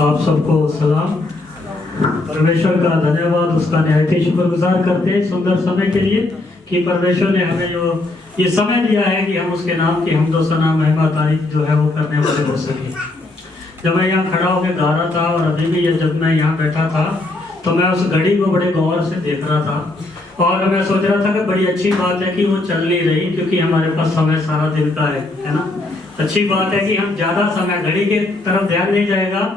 आप सबको सलाम। परमेश्वर का धन्यवाद, उसका निहायत ही शुक्रगुजार करते हैं सुंदर समय के लिए कि परमेश्वर ने हमें जो ये समय दिया है कि हम उसके नाम की हमदो सना महिमा तारीफ जो है वो करने वाले हो सके। जब मैं यहाँ खड़ा होकर गा रहा था और अभी भी जब मैं यहाँ बैठा था तो मैं उस घड़ी को बड़े गौर से देख रहा था और मैं सोच रहा था कि बड़ी अच्छी बात है कि वो चल नहीं रही, क्योंकि हमारे पास समय सारा दिन का है ना। अच्छी बात है कि हम ज़्यादा समय घड़ी के तरफ ध्यान नहीं जाएगा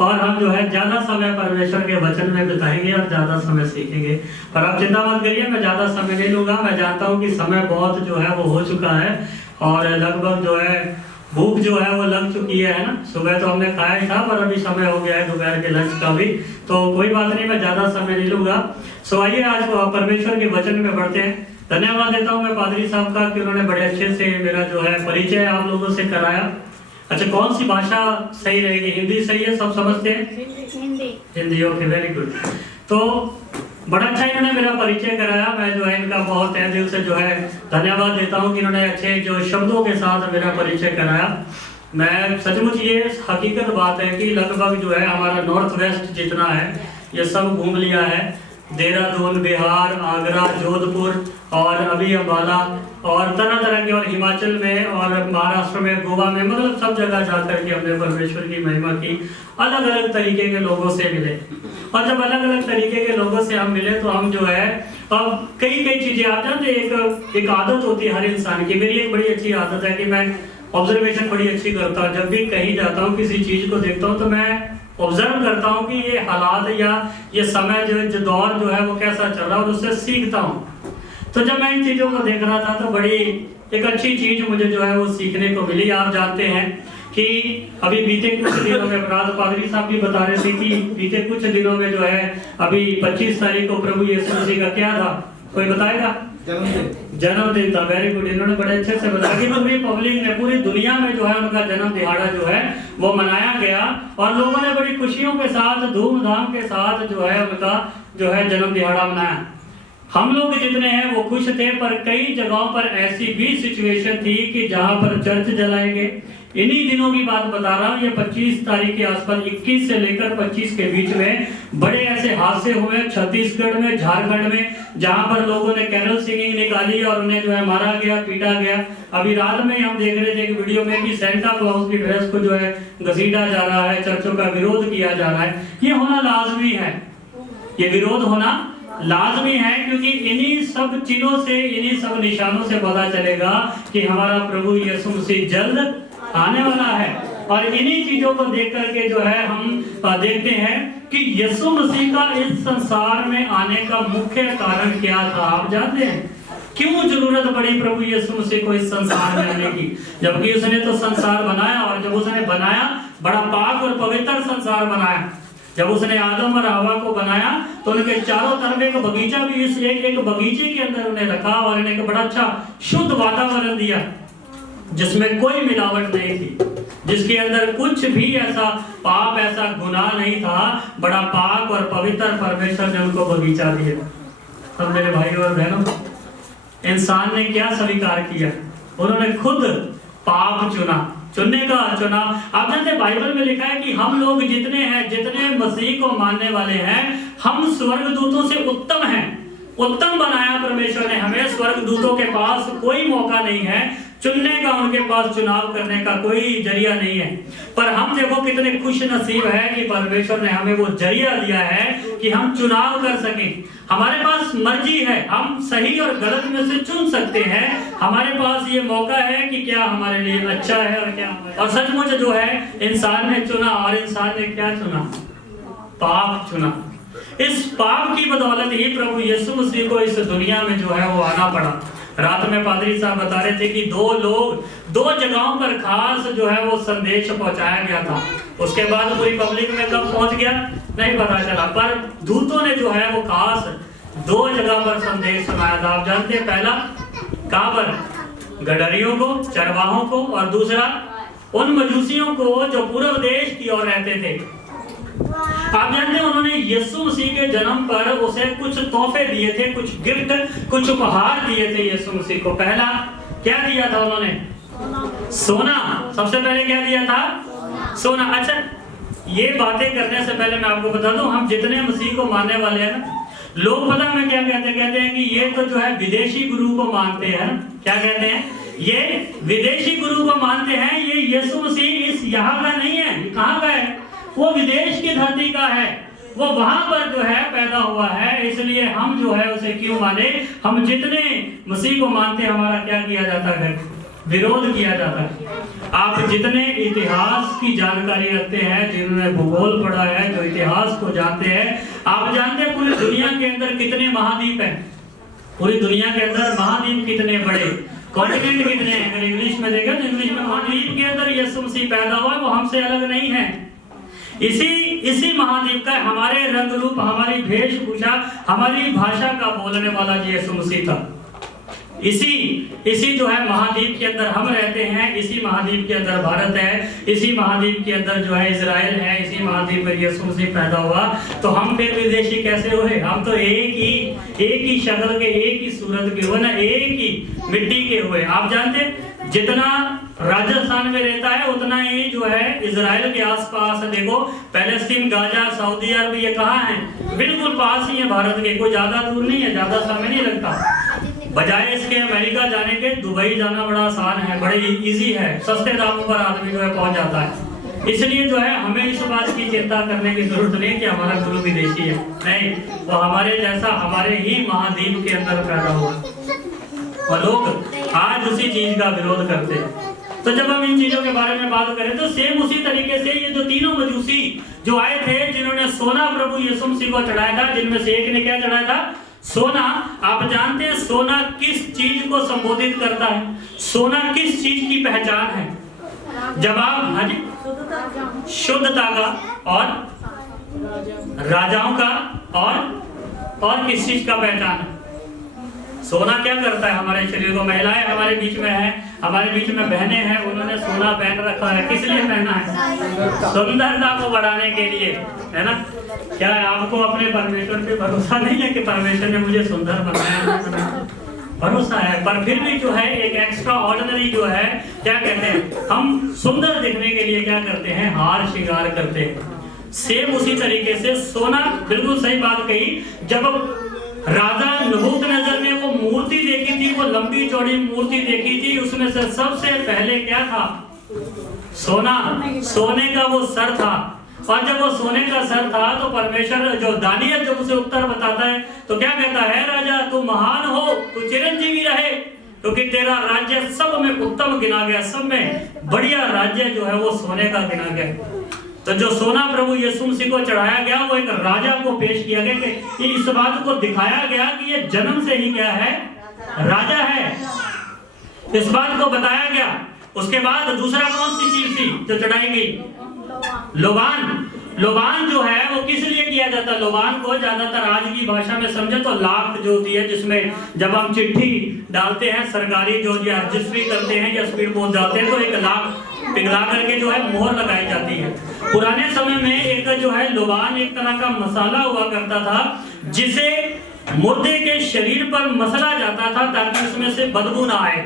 और हम जो है ज़्यादा समय परमेश्वर के वचन में बिताएंगे और ज़्यादा समय सीखेंगे। पर आप चिंता मत करिए, मैं ज़्यादा समय नहीं लूँगा। मैं जानता हूँ कि समय बहुत जो है वो हो चुका है और लगभग जो है भूख जो है वो लग चुकी है ना। सुबह तो हमने खाया ही था पर अभी समय हो गया है दोपहर के लंच का भी, तो कोई बात नहीं, मैं ज़्यादा समय नहीं लूँगा। सो आइए आज परमेश्वर के वचन में बढ़ते हैं। धन्यवाद देता हूँ मैं पादरी साहब का कि उन्होंने बड़े अच्छे से मेरा जो है परिचय आप लोगों से कराया। अच्छा, कौन सी भाषा सही रहेगी? हिंदी सही है? सब समझते हैं? Hindi okay, very good. तो बड़ा अच्छा इन्होंने मेरा परिचय कराया। मैं जो है इनका बहुत तहे दिल से जो है धन्यवाद देता हूँ कि इन्होंने अच्छे जो शब्दों के साथ मेरा परिचय कराया। मैं सचमुच ये हकीकत बात है कि लगभग जो है हमारा नॉर्थ वेस्ट जितना है ये सब घूम लिया है। देहरादून, बिहार, आगरा, जोधपुर और अभी अम्बाला और तरह तरह के, और हिमाचल में और महाराष्ट्र में, गोवा में, मतलब सब जगह जाकर के हमने परमेश्वर की महिमा की। अलग अलग तरीके के लोगों से मिले और जब अलग अलग तरीके के लोगों से हम मिले तो हम जो है अब कई चीजें आप जानते, एक आदत होती है हर इंसान की। मेरी एक बड़ी अच्छी आदत है कि मैं ऑब्जर्वेशन बड़ी अच्छी करता हूँ। जब भी कहीं जाता हूँ किसी चीज को देखता हूँ तो मैं ऑब्जर्व करता हूँ कि ये हालात या ये समय जो दौर जो है वो कैसा चल रहा है और उससे सीखता हूँ। तो जब मैं इन चीज़ों को देख रहा था तो बड़ी एक अच्छी चीज़ मुझे जो है वो सीखने को मिली। आप जानते हैं कि अभी बीते कुछ दिनों में पादरी साहब भी बता रहे थे कि बीते कुछ दिनों में जो है अभी 25 तारीख को प्रभु यीशु मसीह का क्या था, कोई बताएगा? जन्मदिन था। वेरी गुड, इन्होंने बड़े अच्छे से बताया कि पूरी पब्लिक ने, पूरी दुनिया में जो है उनका जन्म दिहाड़ा जो है वो मनाया गया और लोगों ने बड़ी खुशियों के साथ, धूमधाम के साथ जो है उनका जो है जन्म दिहाड़ा मनाया। हम लोग जितने हैं वो खुश थे, पर कई जगहों पर ऐसी भी सिचुएशन थी कि जहां पर चर्च जलाए गए। इन्हीं दिनों की बात बता रहा हूँ, ये 25 तारीख के आसपास 21 से लेकर 25 के बीच में बड़े ऐसे हादसे हुए छत्तीसगढ़ में, झारखंड में, जहां पर लोगों ने कैरल सिंगिंग निकाली और उन्हें जो है मारा गया, पीटा गया। अभी रात में हम देख रहे थे एक वीडियो में कि सेंटा क्लॉज की ड्रेस को जो है घसीटा जा रहा है, चर्चों का विरोध किया जा रहा है। ये होना लाजमी है, ये विरोध होना लाजमी है, क्योंकि इन्हीं सब चिन्हों से, इन्हीं सब निशानों से पता चलेगा कि हमारा प्रभु यीशु मसीह जल्द आने वाला है। और इन्हीं चीजों को देख करके जो है हम देखते हैं कि यीशु मसीह का इस संसार में आने का मुख्य कारण क्या था। आप जानते हैं क्यों जरूरत पड़ी प्रभु यीशु मसीह को इस संसार में आने की? जबकि उसने तो संसार बनाया, और जब उसने बनाया बड़ा पाक और पवित्र संसार बनाया। जब उसने आदम और हवा को बनाया तो उनके चारों तरफ एक बगीचा भी, इस एक बगीचे के अंदर उन्हें रखा और इन्हें एक बड़ा अच्छा शुद्ध वातावरण दिया जिसमें कोई मिलावट नहीं थी, जिसके अंदर कुछ भी ऐसा पाप, ऐसा गुनाह नहीं था। बड़ा पाक और पवित्र परमेश्वर ने उनको बगीचा दिया। तब मेरे भाई और बहनों, इंसान ने क्या स्वीकार किया? उन्होंने खुद पाप चुनने का चुनाव। आप जानते हैं बाइबल में लिखा है कि हम लोग जितने हैं, जितने मसीह को मानने वाले हैं, हम स्वर्गदूतों से उत्तम हैं। उत्तम बनाया परमेश्वर ने हमें। स्वर्गदूतों के पास कोई मौका नहीं है चुनने का, उनके पास चुनाव करने का कोई जरिया नहीं है। पर हम देखो कितने खुश नसीब है कि परमेश्वर ने हमें वो जरिया दिया है कि हम चुनाव कर सकें। हमारे पास मर्जी है, हम सही और गलत में से चुन सकते हैं। हमारे पास ये मौका है कि क्या हमारे लिए अच्छा है और क्या। और सचमुच जो है इंसान ने चुना, और इंसान ने क्या चुना? पाप चुना। इस पाप की बदौलत ही प्रभु यीशु मसीह को इस दुनिया में जो है वो आना पड़ा। रात में पादरी साहब बता रहे थे कि दो जगहों पर खास जो है वो संदेश पहुंचाया गया था। उसके बाद पूरी पब्लिक में कब पहुंच गया नहीं पता चला, पर दूतों ने जो है वो खास 2 जगह पर संदेश सुनाया था। आप जानते हैं, पहला कहां पर? गडरियों को, चरवाहों को, और दूसरा उन मजूसियों को जो पूर्व देश की ओर रहते थे। आप जानते हैं उन्होंने यीशु मसीह के जन्म पर उसे कुछ तोहफे दिए थे, कुछ गिफ्ट, कुछ उपहार दिए थे यीशु मसीह को। पहला क्या दिया था उन्होंने? सोना। सबसे पहले क्या दिया था? सोना। अच्छा, ये बातें करने से पहले मैं आपको बता दूं, हम जितने मसीह को मानने वाले हैं ना, लोग पता में क्या कहते हैं कि ये तो जो है विदेशी गुरु को मानते हैं। क्या कहते हैं? ये विदेशी गुरु को मानते हैं। ये यीशु मसीह इस यहाँ का नहीं है। कहाँ का है? वो विदेश की धरती का है, वो वहां पर जो है पैदा हुआ है, इसलिए हम जो है उसे क्यों माने? हम जितने मसीह को मानते हैं, हमारा क्या किया जाता है? विरोध किया जाता है। आप जितने इतिहास की जानकारी रखते हैं, जिन्होंने भूगोल पढ़ा है, जो इतिहास को जानते हैं, आप जानते हैं पूरी दुनिया के अंदर कितने महाद्वीप हैं? पूरी दुनिया के अंदर महाद्वीप कितने बड़े, कॉन्टिनेंट कितने हैं? अगर इंग्लिश में देखें तो इंग्लिश में महाद्वीप के अंदर यीशु मसीह पैदा हुआ, वो हमसे अलग नहीं है। इसी महाद्वीप का हमारे रंग रूप, हमारी वेशभूषा, हमारी भाषा का बोलने वाला यीशु मसीह था। इसी जो है महाद्वीप के अंदर हम रहते हैं, इसी महाद्वीप के अंदर भारत है, इसी महाद्वीप के अंदर जो है इजराइल है, इसी महाद्वीप में यीशु मसीह पैदा हुआ। तो हम फिर विदेशी कैसे हुए? हम तो एक ही शक्ल के, एक ही सूरत के हुए ना, एक ही मिट्टी के हुए। आप जानते जितना राजस्थान में रहता है उतना ही जो है इजराइल के आसपास, देखो पैलेस्टीन, गाजा, सऊदी अरब, ये कहाँ है? बिल्कुल पास ही है भारत के, कोई ज्यादा दूर नहीं है, ज्यादा समय नहीं लगता। बजाय इसके अमेरिका जाने के दुबई जाना बड़ा आसान है, बड़े इजी है, सस्ते दामों पर आदमी जो है पहुंच जाता है। इसलिए जो है हमें इस बात की चिंता करने की जरूरत नहीं कि हमारा गुरु विदेशी है, नहीं, वो हमारे जैसा हमारे ही महाद्वीप के अंदर पैदा हुआ, और लोग आज उसी चीज का विरोध करते हैं। तो जब हम इन चीजों के बारे में बात करें तो सेम उसी तरीके से ये जो तीनों मजूसी जो आए थे, जिन्होंने सोना प्रभु यीशु मसीह को चढ़ाया था, जिनमें से एक ने क्या चढ़ाया था? सोना। आप जानते हैं सोना किस चीज को संबोधित करता है? सोना किस चीज की पहचान है? जब आप, हाँ जी, शुद्धता का, और राजाओं का, और किस चीज का पहचान है? सोना क्या करता है हमारे शरीर को? महिलाएं हमारे बीच में है, हमारे बीच में बहनें हैं, उन्होंने सोना पहन रखा है, किस लिए पहना है? सुंदरता को बढ़ाने के लिए, है ना? क्या आपको अपने परमेश्वर पे भरोसा नहीं है कि परमेश्वर ने मुझे सुंदर बनाया? भरोसा है, पर फिर भी जो है एक एक्स्ट्रा ऑर्डिनरी जो है, क्या कहते हैं, हम सुंदर दिखने के लिए क्या करते हैं? हार श्रृंगार करते हैं। सेम उसी तरीके से सोना, बिल्कुल सही बात कही। जब राजा नबूकदनेस्सर ने वो मूर्ति देखी थी, वो लंबी चौड़ी मूर्ति देखी थी, उसमें से सबसे पहले क्या था? सोना, सोने का वो सर था। और जब वो सोने का सर था तो परमेश्वर, जो दानियल जब उसे उत्तर बताता है तो क्या कहता है? राजा तू महान हो, तू चिरंजीवी रहे, क्योंकि तेरा राज्य सब में उत्तम गिना गया, सब में बढ़िया राज्य जो है वो सोने का गिना गया। तो जो सोना प्रभु यीशु मसीह को चढ़ाया गया, वो एक राजा को पेश किया गया कि इस बात को दिखाया गया कि ये जन्म से ही क्या है? राजा है, इस बात को बताया गया। उसके बाद दूसरा कौन सी चीज थी जो चढ़ाई गई? लोबान। लोबान जो है वो किस लिए किया जाता है? लोबान को ज्यादातर आज की भाषा में समझे तो लाख जो होती है, जिसमें जब हम चिट्ठी डालते हैं, सरकारी जो रजिस्ट्री करते हैं या स्पीड पोस्ट डालते हैं, तो एक लाख पिघला करके जो है मोहर लगाई जाती है। पुराने समय में एक जो है लोबान एक तरह का मसाला हुआ करता था, जिसे मुर्दे के शरीर पर मसला जाता था ताकि उसमें से बदबू ना आए।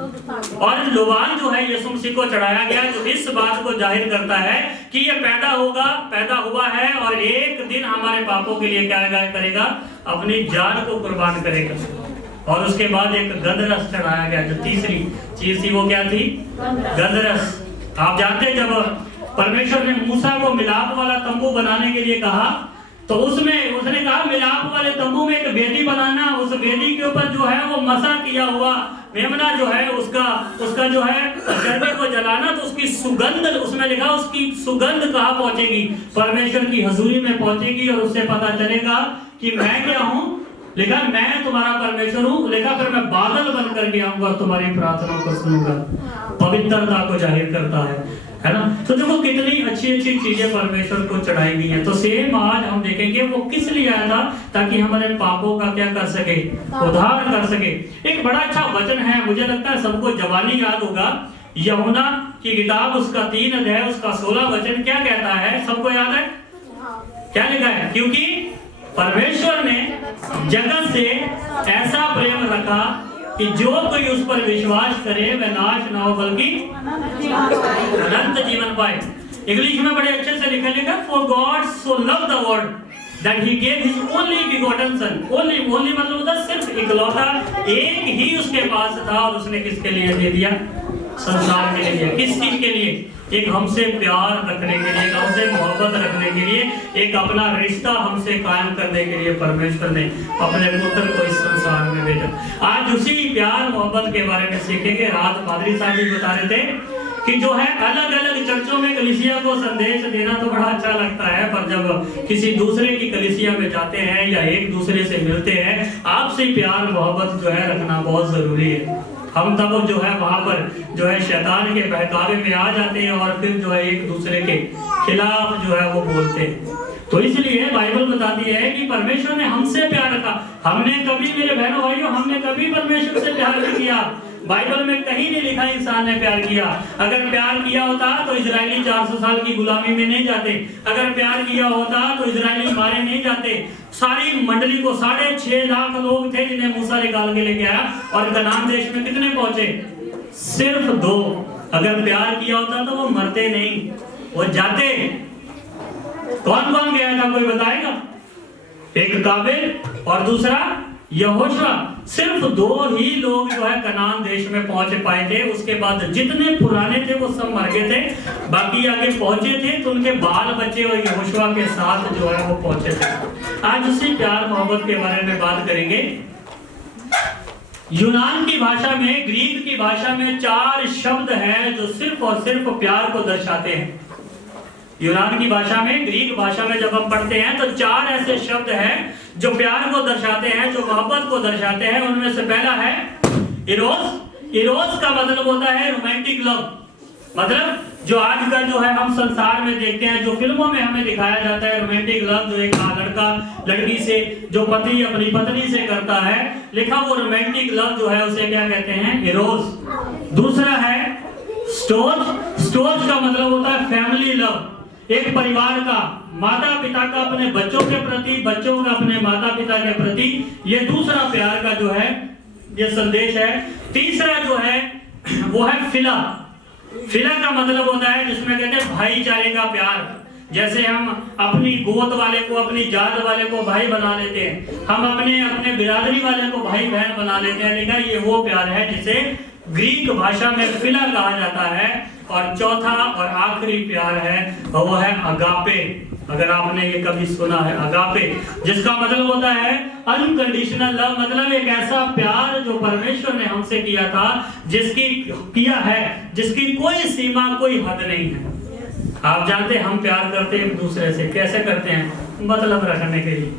और लोबान जो है यीशु मसीह को चढ़ाया गया, जो इस बात को जाहिर करता है कि ये पैदा हुआ है और एक दिन हमारे पापों के लिए क्या करेगा? अपनी जान को कुर्बान करेगा। और उसके बाद एक गंधरस चढ़ाया गया, जो तीसरी चीज थी वो क्या थी? गंधरस। आप जानते हैं जब परमेश्वर ने मूसा को मिलाप वाला तंबू बनाने के लिए कहा, तो उसमें उसने कहा मिलाप वाले तंबू में एक वेदी बनाना, उस वेदी के ऊपर जो है वो मसा किया हुआ मेमना जो है उसका जो है चर्बी को जलाना, तो उसकी सुगंध, उसमें लिखा उसकी सुगंध कहाँ पहुंचेगी? परमेश्वर की हजूरी में पहुंचेगी, और उससे पता चलेगा कि मैं क्या हूँ। लिखा मैं तुम्हारा परमेश्वर हूँ, लिखा फिर मैं बादल बन करके आऊंगा और तुम्हारी प्रार्थनाओं को सुनूंगा। पवित्रता को जाहिर करता है ना? तो देखो कितनी अच्छी अच्छी चीजें परमेश्वर को चढ़ाई गई हैं। तो सेम आज हम देखेंगे वो किस लिए आया था? ताकि हमारे पापों का क्या कर सके? उद्धार कर सके। एक बड़ा अच्छा वचन है, मुझे लगता है सबको जवानी याद होगा, यूहन्ना की किताब उसका 3 अध्याय उसका 16 वचन क्या कहता है? सबको याद है? क्या लिखा है? क्योंकि परमेश्वर ने जगत से ऐसा प्रेम रखा कि जो कोई उस पर विश्वास करे वह नाश न हो बल्कि अनंत जीवन पाए। इंग्लिश में बड़े अच्छे से लिखा for God so love the world that he gave his only begotten son. Only मतलब होता सिर्फ इकलौता, एक ही उसके पास था और उसने किसके लिए दे दिया? संसार के लिए। किस चीज के लिए? एक हमसे प्यार रखने के लिए, एक हमसे मोहब्बत रखने के लिए, एक अपना रिश्ता हमसे कायम करने के लिए परमेश्वर ने अपने पुत्र को इस संसार में भेजा। आज उसी प्यार मोहब्बत के बारे में सीखेंगे। रात पादरी साहब भी बता रहे थे कि जो है अलग अलग चर्चों में कलीसिया को संदेश देना तो बड़ा अच्छा लगता है, पर जब किसी दूसरे की कलीसिया में जाते हैं या एक दूसरे से मिलते हैं, आपसे प्यार मोहब्बत जो है रखना बहुत जरूरी है। हम तब जो है वहां पर जो है शैतान के बहकावे में आ जाते हैं और फिर जो है एक दूसरे के खिलाफ जो है वो बोलते हैं। तो इसलिए बाइबल बताती है कि परमेश्वर ने हमसे प्यार रखा। हमने कभी, मेरे बहनों भाइयों, हमने कभी परमेश्वर से प्यार नहीं किया। बाइबल में कहीं नहीं लिखा इंसान ने प्यार किया। अगर प्यार किया होता तो इजरायली 400 साल की गुलामी में नहीं जाते। अगर प्यार किया होता तो इजरायली मारे नहीं जाते। सारी मंडली को 6.5 लाख लोग थे जिन्हें मूसा निकाल के लेके आया, और कनान देश में कितने पहुंचे? सिर्फ 2। अगर प्यार किया होता तो वो मरते नहीं, वो जाते। कौन कौन गया था कोई बताएगा? एक काबिल और दूसरा यहोशुआ। सिर्फ 2 ही लोग जो है कनान देश में पहुंच पाए थे। उसके बाद जितने पुराने थे वो सब मर गए थे, बाकी आगे पहुंचे थे तो उनके बाल बच्चे और यहोशुआ के साथ जो है वो पहुंचे थे। आज उसी प्यार मोहब्बत के बारे में बात करेंगे। यूनान की भाषा में, ग्रीक की भाषा में 4 शब्द हैं जो सिर्फ और सिर्फ प्यार को दर्शाते हैं। यूनान की भाषा में, ग्रीक भाषा में जब हम पढ़ते हैं तो 4 ऐसे शब्द हैं जो प्यार को दर्शाते हैं, जो मोहब्बत को दर्शाते हैं। उनमें से पहला है इरोस। इरोस का मतलब होता है रोमांटिक लव। मतलब जो आज का जो है हम संसार में देखते हैं, जो फिल्मों में हमें दिखाया जाता है रोमांटिक लव, जो एक लड़का लड़की से, जो पति अपनी पत्नी से करता है, लिखा वो रोमांटिक लव जो है उसे क्या कहते हैं? इरोस। दूसरा है स्टोज। स्टोज का मतलब होता है फैमिली लव। एक परिवार का, माता पिता का अपने बच्चों के प्रति, बच्चों का अपने माता पिता के प्रति, ये दूसरा प्यार का जो है ये संदेश है। तीसरा जो है वो है फिला। फिला का मतलब होता है जिसमें कहते हैं भाईचारे का प्यार। जैसे हम अपनी गोद वाले को, अपनी जात वाले को भाई बना लेते हैं, हम अपने बिरादरी वाले को भाई बहन बना लेते हैं, लेकिन ये वो प्यार है जिसे ग्रीक भाषा में फिला कहा जाता है। और चौथा और आखिरी प्यार है वो है अगापे। अगर आपने ये कभी सुना है अगापे, जिसका मतलब होता है अनकंडीशनल लव। मतलब एक ऐसा प्यार जो परमेश्वर ने हमसे किया था, जिसकी कोई सीमा, कोई हद नहीं है। आप जानते हैं हम प्यार करते हैं एक दूसरे से, कैसे करते हैं? मतलब रखने के लिए,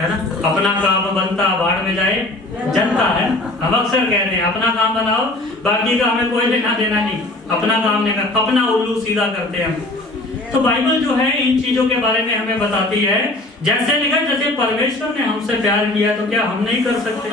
है ना? अपना काम बनता बाढ़ में जाए जनता है। हम अक्सर कहते हैं अपना काम बनाओ, बाकी का हमें कोई लेना देना नहीं, अपना काम नहीं कर, अपना उल्लू सीधा करते हैं हम। तो बाइबल जो है इन चीजों के बारे में हमें बताती है। जैसे लिखा, जैसे परमेश्वर ने हमसे प्यार किया तो क्या हम नहीं कर सकते?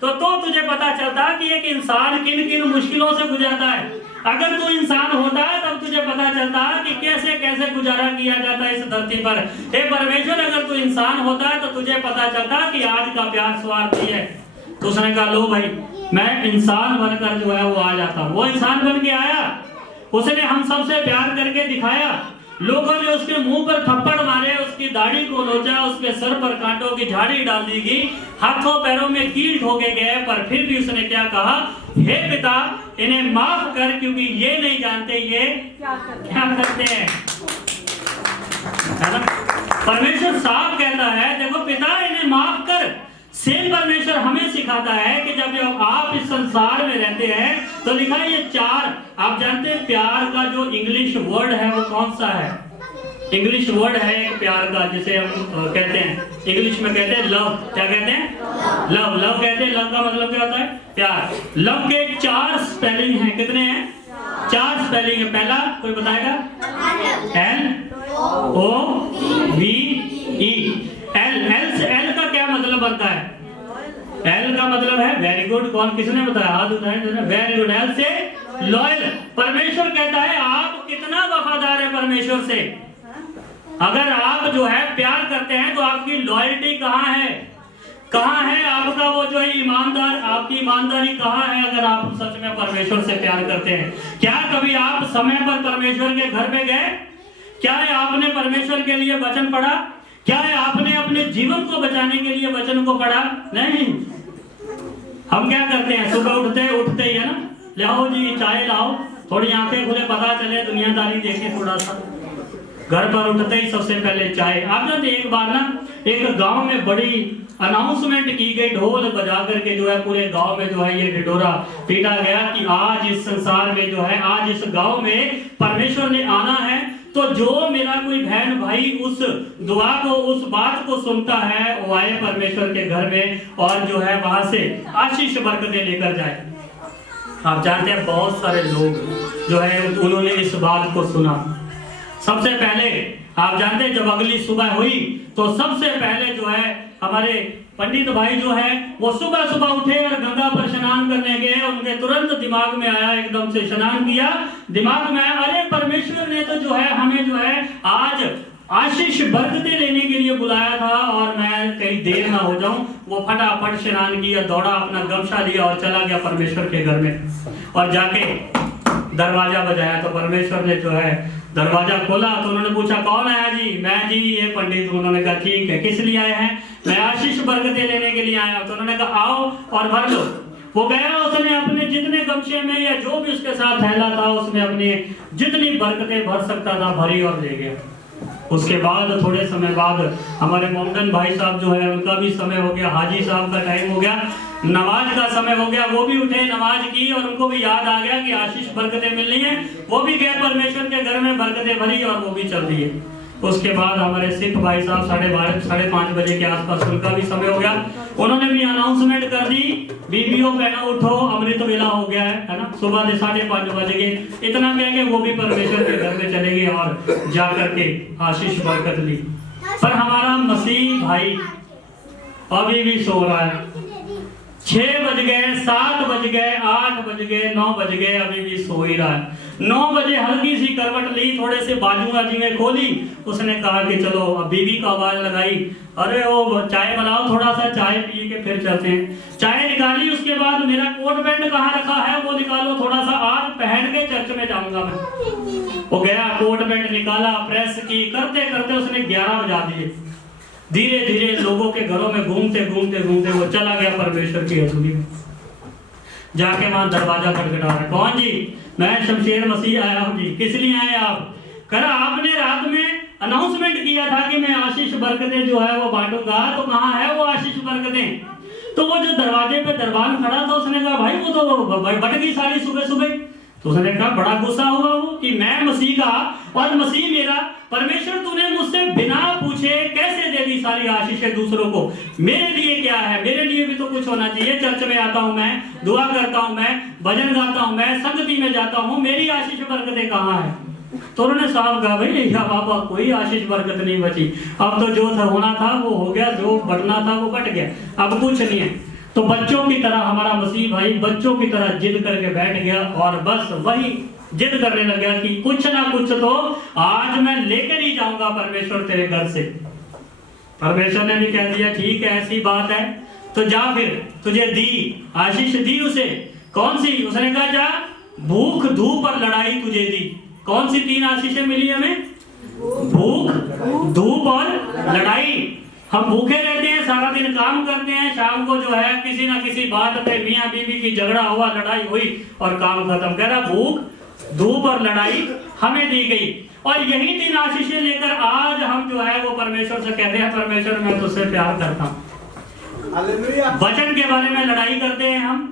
तो तुझे पता चलता कि एक इंसान किन किन मुश्किलों से गुजरता है। अगर तू इंसान होता है तब तुझे पता चलता कि कैसे कैसे गुजारा किया जाता है इस धरती पर। हे परमेश्वर, अगर तू इंसान होता है तो तुझे पता चलता कि आज का प्यार स्वार्थी है। तो उसने कहा लो भाई, मैं इंसान बनकर जो है वो आ जाता हूँ। वो इंसान बन के आया, उसने हम सबसे प्यार करके दिखाया। लोगों ने उसके मुंह पर थप्पड़ मारे, उसकी दाढ़ी को नोचा, उसके सर पर कांटों की झाड़ी डाल दी गई, हाथों पैरों में कील ठोके गए, पर फिर भी उसने क्या कहा? हे पिता, इन्हें माफ कर, क्योंकि ये नहीं जानते ये क्या करते हैं। है ना? परमेश्वर साफ कहता है, देखो पिता इन्हें माफ कर। सेम परमेश्वर हमें सिखाता है कि जब आप इस संसार में रहते हैं तो लिखा है ये 4। आप जानते हैं प्यार का जो इंग्लिश वर्ड है वो कौन सा है? इंग्लिश वर्ड है एक प्यार का, जिसे हम कहते हैं, इंग्लिश में कहते हैं लव। क्या कहते हैं? लव। लव कहते हैं, लव का मतलब क्या होता है? प्यार। लव के 4 स्पेलिंग हैं। कितने हैं? 4 स्पेलिंग है। पहला कोई बताएगा? LOVE। एल का क्या मतलब बनता है? एल का मतलब है वेरी गुड। कौन, किसने बताया? हाथ उठाएं। Very good. एल से लॉयल। परमेश्वर कहता है आप कितना वफादार है परमेश्वर से। अगर आप जो है प्यार करते हैं तो आपकी लॉयल्टी कहाँ है? कहाँ है आपका वो जो है ईमानदार, आपकी ईमानदारी कहाँ है? अगर आप सच में परमेश्वर से प्यार करते हैं। क्या कभी आप समय पर परमेश्वर के घर पे गए? क्या है आपने परमेश्वर के लिए वचन पढ़ा? क्या है आपने अपने जीवन को बचाने के लिए वचन को पढ़ा? नहीं। हम क्या करते हैं, सुबह उठते ही है ना, लाओ जी चाय लाओ, थोड़ी आंखें खुले, पता चले दुनियादारी देखे थोड़ा सा। घर पर उठते ही सबसे पहले चाय। आप जानते एक बार ना एक गांव में बड़ी अनाउंसमेंट की गई, ढोल बजा करके जो है पूरे गांव में जो है ये ढिढोरा पीटा गया कि आज इस संसार में जो है, आज इस गांव में परमेश्वर ने आना है, तो जो मेरा कोई बहन भाई उस दुआ को, उस बात को सुनता है, वो आए परमेश्वर के घर में और जो है वहां से आशीष बरकतें लेकर जाए। आप जानते हैं बहुत सारे लोग जो है उन्होंने इस बात को सुना। सबसे पहले आप जानते हैं जब अगली सुबह हुई तो सबसे पहले जो है हमारे पंडित भाई जो है वो सुबह सुबह उठे और गंगा पर स्नान करने गए। उनके तुरंत दिमाग में आया, एकदम से स्नान किया, दिमाग में आया, अरे परमेश्वर ने तो जो है हमें जो है आज आशीष बरकतें लेने के लिए बुलाया था और मैं कहीं देर ना हो जाऊं। वो फटाफट स्नान किया, दौड़ा, अपना गमछा लिया और चला गया परमेश्वर के घर में और जाके दरवाजा बजाया। तो परमेश्वर ने जो है दरवाजा खोला तो उन्होंने पूछा कौन आया जी? मैं जी ये पंडित। उन्होंने कहा ठीक है, किस लिए आए हैं? मैं आशीष बरकतें लेने के लिए आया। तो उन्होंने कहा आओ और भर लो। वो गया, उसने अपने जितने गमछे में या जो भी उसके साथ थैला था उसमें अपनी जितनी बरकतें भर सकता था भरी और ले गया। उसके बाद थोड़े समय बाद हमारे मोमडन भाई साहब जो है उनका भी समय हो गया, हाजी साहब का टाइम हो गया, नमाज का समय हो गया। वो भी उठे, नमाज की और उनको भी याद आ गया कि आशीष बरकतें मिलनी है। वो भी गए परमेश्वर के घर में, बरकतें भरी और वो भी चल रही है। उसके बाद हमारे सिख भाई साहब 5:30 बजे के आसपास उनका भी समय हो गया। उन्होंने भी अनाउंसमेंट कर दी, बीबीओ बहनों उठो, अमृत वेला हो गया है ना, सुबह 5:30 बजे। इतना कह के वो भी परमेश्वर के घर में चले गए और जा करके आशीष बरकत ली। पर हमारा मसीह भाई अभी भी सो रहा है। 6 बज गए, 7 बज गए, 8 बज गए, 9 बज गए, अभी भी सो ही रहा है। 9 बजे हल्की सी करवट ली, थोड़े से बाजू बाजू में खोली, उसने कहा कि चलो, अब बीवी का आवाज लगाई, अरे वो चाय बनाओ, थोड़ा सा चाय पी के फिर चलते हैं। चाय निकाली, उसके बाद मेरा कोट पैंट कहाँ रखा है वो निकालो, थोड़ा सा आज पहन के चर्च में जाऊंगा मैं। वो गया, कोट पैंट निकाला, प्रेस की, करते करते उसने 11 बजा दिए। धीरे धीरे लोगों के घरों में घूमते घूमते घूमते वो चला गया परमेश्वर की हजूरी में। जाके वहां दरवाजा खटखटा रहा है, कौन जी? मैं शमशेर मसीह आया हूँ जी। किस लिए आए आप? कह रहा आपने रात में अनाउंसमेंट किया था कि मैं आशीष बरकतें जो है वो बांटूंगा, तो कहाँ है वो आशीष बरकतें? तो वो जो दरवाजे पे दरबान खड़ा था उसने कहा भाई वो तो बट गई सारी सुबह सुबह। तो उसने कहा, बड़ा गुस्सा हुआ वो कि मैं मसीह का और मसीह मेरा, परमेश्वर तूने मुझसे बिना पूछे कैसे दे दी सारी आशीषें दूसरों को? मेरे लिए क्या है? मेरे लिए भी तो कुछ होना चाहिए। चर्च में आता हूँ मैं, दुआ करता हूँ मैं, भजन गाता हूँ मैं, संगति में जाता हूँ, मेरी आशीष बरकतें कहाँ है? तो उन्होंने साहब कहा, भाई या बाबा कोई आशीष बरकत नहीं बची, अब तो जो था होना था वो हो गया, जो बटना था वो बट गया, अब कुछ नहीं है। तो बच्चों की तरह हमारा मसीह भाई बच्चों की तरह जिद करके बैठ गया और बस वही जिद करने लगा कि कुछ ना कुछ तो आज मैं लेकर ही जाऊंगा परमेश्वर तेरे घर से। परमेश्वर ने भी कह दिया ठीक है, ऐसी बात है तो जा, फिर तुझे दी आशीष दी उसे। कौन सी? उसने कहा जा, भूख धूप और लड़ाई तुझे दी। कौन सी 3 आशीषें मिली हमें? भूख, धूप और लड़ाई। हम भूखे रहते हैं, सारा दिन काम करते हैं, शाम को जो है किसी ना किसी बात पे मियाँ बीवी की झगड़ा हुआ, लड़ाई हुई और काम खत्म। कह रहा भूख, धूप और लड़ाई हमें दी गई। और यही 3 आशीषें लेकर आज हम जो है वो परमेश्वर से कहते हैं, परमेश्वर मैं तुझसे प्यार करता हूँ। वचन के बारे में लड़ाई करते हैं हम,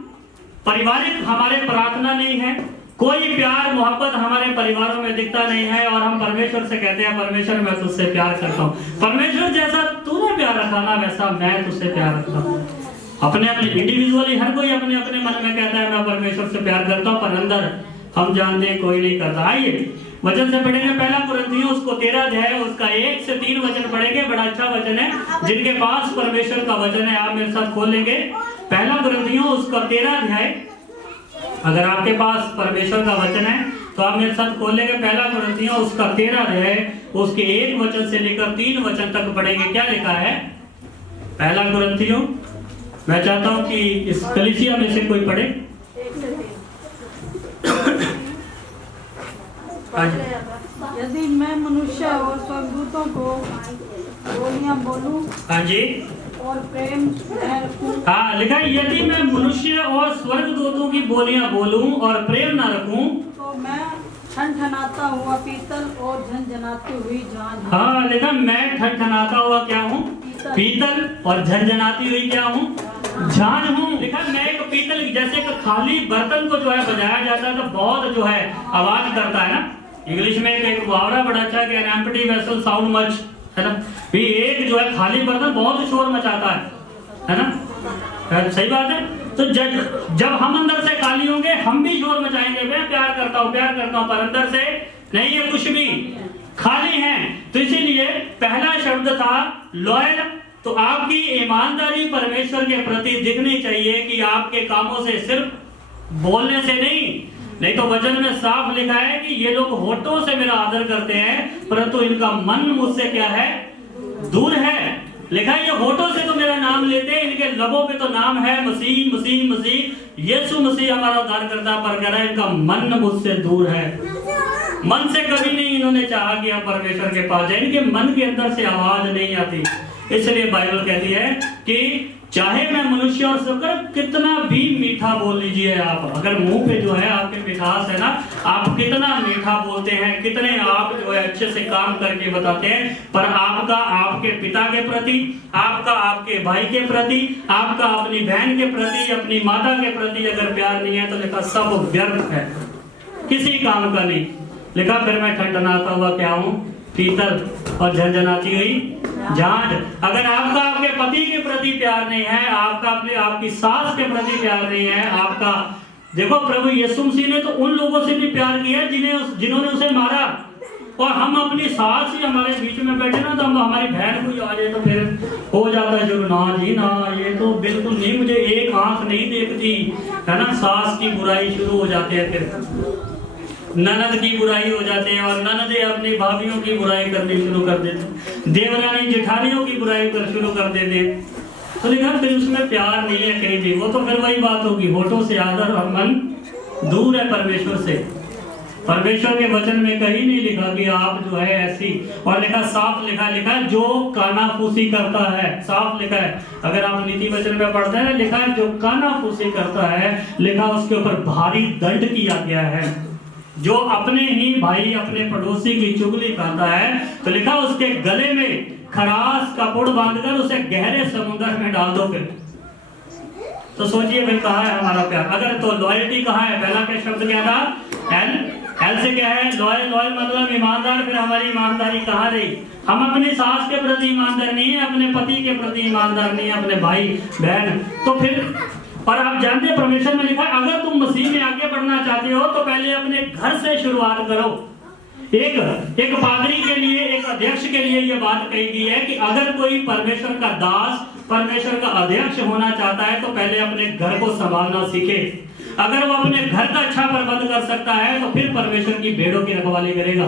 पारिवारिक हमारे प्रार्थना नहीं है, कोई प्यार मोहब्बत हमारे परिवारों में दिखता नहीं है और हम परमेश्वर से कहते हैं परमेश्वर मैं तुझसे प्यार करता हूँ। परमेश्वर जैसा तूने प्यार रखा ना वैसा मैं तुझसे प्यार रखता हूँ। अपने अपने इंडिविजुअली हर कोई अपने अपने मन में कहता है मैं परमेश्वर से प्यार करता हूँ, पर अंदर हम जानते हैं कोई नहीं करता। आइए वचन से पढ़ेंगे, पहला कुरिन्थियों उसको 13 अध्याय उसका 1 से 3 वचन पढ़ेंगे। बड़ा अच्छा वचन है, जिनके पास परमेश्वर का वचन है आप मेरे साथ खोल लेंगे। पहला कुरिन्थियों उसका 13 अध्याय, अगर आपके पास परमेश्वर का वचन है तो आप मेरे साथ खोल लेंगे। पहला कुरिन्थियों उसका 13 अध्याय उसके 1 वचन से लेकर 3 वचन तक पढ़ेंगे। क्या लिखा है पहला कुरिन्थियों? मैं चाहता हूं कि इस कलीसिया में से कोई पढ़े। यदि मैं मनुष्य और स्वर्गदूतों को बोलियां बोलूं, हाँ जी, और प्रेम न रखूं, हाँ लिखा है, यदि मैं मनुष्य और स्वर्गदूतों की बोलियां बोलूं और प्रेम ना रखूं, तो मैं ठनठनाता हुआ पीतल और झनझनाती हुई झांझ हूं। हाँ लिखा, मैं ठनठनाता हुआ क्या हूँ? पीतल, और झनझनाती हुई क्या हूँ? झांझ हूँ। लिखा, मैं एक पीतल, जैसे कि खाली बर्तन को जो है बजाया जाता है तो बहुत जो है आवाज करता है ना। इंग्लिश में एक मुहावरा बड़ा अच्छा है कि an empty vessel sound much, है ना। भी एक जो है खाली बर्तन बहुत शोर मचाता है ना। सही बात है। तो जब हम अंदर से खाली होंगे हम भी शोर मचाएंगे, मैं प्यार करता हूँ पर अंदर से नहीं है, कुछ भी खाली है। तो इसीलिए पहला शब्द था लॉयल। तो आपकी ईमानदारी परमेश्वर के प्रति दिखनी चाहिए कि आपके कामों से, सिर्फ बोलने से नहीं तो वचन में साफ लिखा है कि ये लोग होठों से मेरा आदर करते हैं परंतु इनका मन मुझसे क्या है? दूर है। लिखा है, ये होठों से तो मेरा नाम लेते हैं, इनके लबों पे तो नाम है मसीह मसीह मसीह, यीशु मसीह हमारा उद्धार करता, पर कह रहा है इनका मन मुझसे दूर है। मन से कभी नहीं इन्होंने चाहा कि आप परमेश्वर के पास जाए, इनके मन के अंदर से आवाज नहीं आती। इसलिए बाइबल कहती है कि चाहे मैं मनुष्य और शक्कर कितना भी मीठा बोल लीजिए आप, अगर मुंह पे जो है आपके मिठास है ना, आप कितना मीठा बोलते हैं, कितने आप जो है अच्छे से काम करके बताते हैं, पर आपका आपके पिता के प्रति, आपका आपके भाई के प्रति, आपका अपनी बहन के प्रति, अपनी माता के प्रति अगर प्यार नहीं है तो लिखा सब व्यर्थ है, किसी काम का नहीं। लिखा, फिर मैं ठंडनाता हुआ क्या हूँ? पीतल, और झनझनाती हुई झांझ। अगर आपका आपके पति के प्रति प्यार नहीं है, आपका अपने आपकी सास के प्रति प्यार नहीं है, आपका, देखो प्रभु यीशु मसीह ने तो उन लोगों से भी प्यार किया जिन्होंने उसे मारा, और हम अपनी सास ही हमारे बीच में बैठे ना तो हम, हमारी बहन कोई आ जाए तो फिर हो जाता है जो, ना जी ना, ये तो बिल्कुल नहीं, मुझे एक आंख नहीं देखती, है ना। सास की बुराई शुरू हो जाते हैं, फिर ननद की बुराई हो जाते हैं, और ननदे अपनी भाभियों की बुराई करनी शुरू कर देते हैं, देवरानी जेठानियों की बुराई कर शुरू कर देते हैं। तो लिखा, फिर उसमें प्यार नहीं है कहीं भी, वो तो फिर वही बात होगी, होठों से आदर और मन दूर है परमेश्वर से। परमेश्वर के वचन में कहीं नहीं लिखा कि आप जो है ऐसी, और लिखा, साफ लिखा जो कानाफूसी करता है, साफ लिखा है। अगर आप नीति वचन में पढ़ते हैं, लिखा है जो कानाफूसी करता है, लिखा उसके ऊपर भारी दंड किया गया है। जो अपने ही भाई, अपने पड़ोसी की चुगली करता है तो लिखा उसके गले में खरास का पुड़ बांधकर उसे गहरे समुद्र में डाल दो। फिर तो सोचिए फिर कहाँ है हमारा प्यार? अगर तो लॉयल्टी कहाँ है? पहला क्या शब्द क्या था? एल से क्या है? लॉयल मतलब ईमानदार। फिर हमारी ईमानदारी कहाँ रही? हम अपनी सास के प्रति ईमानदार नहीं है, अपने पति के प्रति ईमानदार नहीं है, अपने भाई बहन। तो फिर, और आप जानते हैं परमेश्वर में लिखा है अगर तुम मसीह में आगे बढ़ना चाहते हो तो पहले अपने घर से शुरुआत करो। एक पादरी के लिए, एक अध्यक्ष के लिए यह बात कही गई है कि अगर कोई परमेश्वर का दास, परमेश्वर का अध्यक्ष होना चाहता है तो पहले अपने घर को संभालना सीखे। अगर वो अपने घर का अच्छा प्रबंध कर सकता है तो फिर परमेश्वर की भेड़ों की रखवाली करेगा।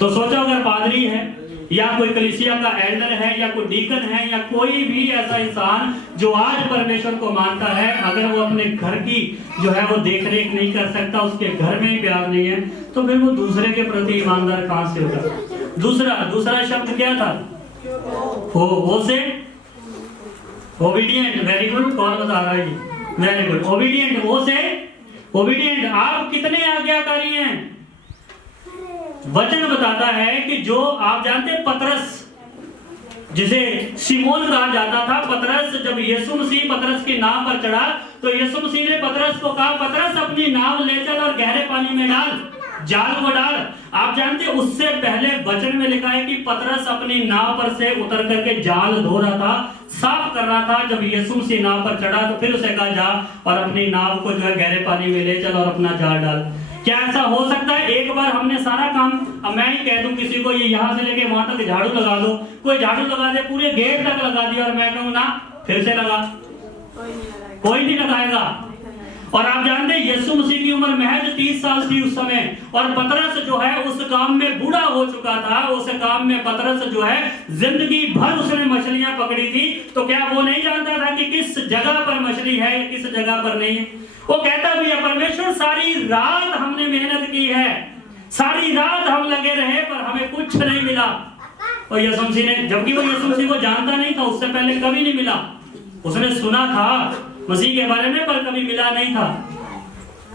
तो सोचो, अगर पादरी है या कोई कलीसिया का एल्डर है या कोई डीकन है या कोई भी ऐसा इंसान जो आज परमेश्वर को मानता है, अगर वो अपने घर की जो है वो देखरेख नहीं कर सकता, उसके घर में ही प्यार नहीं है, तो फिर वो दूसरे के प्रति ईमानदार कहां से होगा? दूसरा शब्द क्या था? वो से ओबीडिएंट। Very good. कौन बता रहा है? Very good. ओबीडिएंट, वो से ओबीडिएंट। आप कितने आज्ञाकारी हैं? वचन बताता है कि जो, आप जानते हैं पतरस, जिसे सिमोन कहा जाता था, पतरस, जब यीशु मसीह पतरस की नाव पर चढ़ा तो यीशु मसीह ने पतरस को कहा, पतरस अपनी नाव ले चल और गहरे पानी में डाल, जाल को डाल। आप जानते हैं उससे पहले वचन में लिखा है कि पतरस अपनी नाव पर से उतर करके जाल धो रहा था, साफ कर रहा था। जब यीशु मसीह नाव पर चढ़ा तो फिर उसे कहा, जा और अपनी नाव को जो है गहरे पानी में ले चल और अपना जाल डाल। क्या ऐसा हो सकता है एक बार हमने सारा काम, अब मैं ही कह दूं किसी को ये यहाँ से लेके वहां तक झाड़ू लगा दो, कोई झाड़ू लगा दे, पूरे गेट तक लगा दिया, और मैं कहूँ ना फिर से लगा, कोई नहीं लगाएगा। और आप जानते हैं यीशु मसीह की उम्र महज 30 साल थी उस समय, और पतरस जो है उस काम में बूढ़ा हो चुका था। उस काम में पतरस जो है जिंदगी भर उसने मछलियां पकड़ी थी, तो क्या वो नहीं जानता था कि किस जगह पर मछली है, किस जगह पर नहीं है? वो कहता भी है, परमेश्वर सारी रात हमने मेहनत की है, सारी रात हम लगे रहे पर हमें कुछ नहीं मिला। और यीशु मसीह ने, जबकि वो यीशु मसीह को जानता नहीं था, उससे पहले कभी नहीं मिला। उसने सुना था मसीह के बारे में पर कभी मिला नहीं था।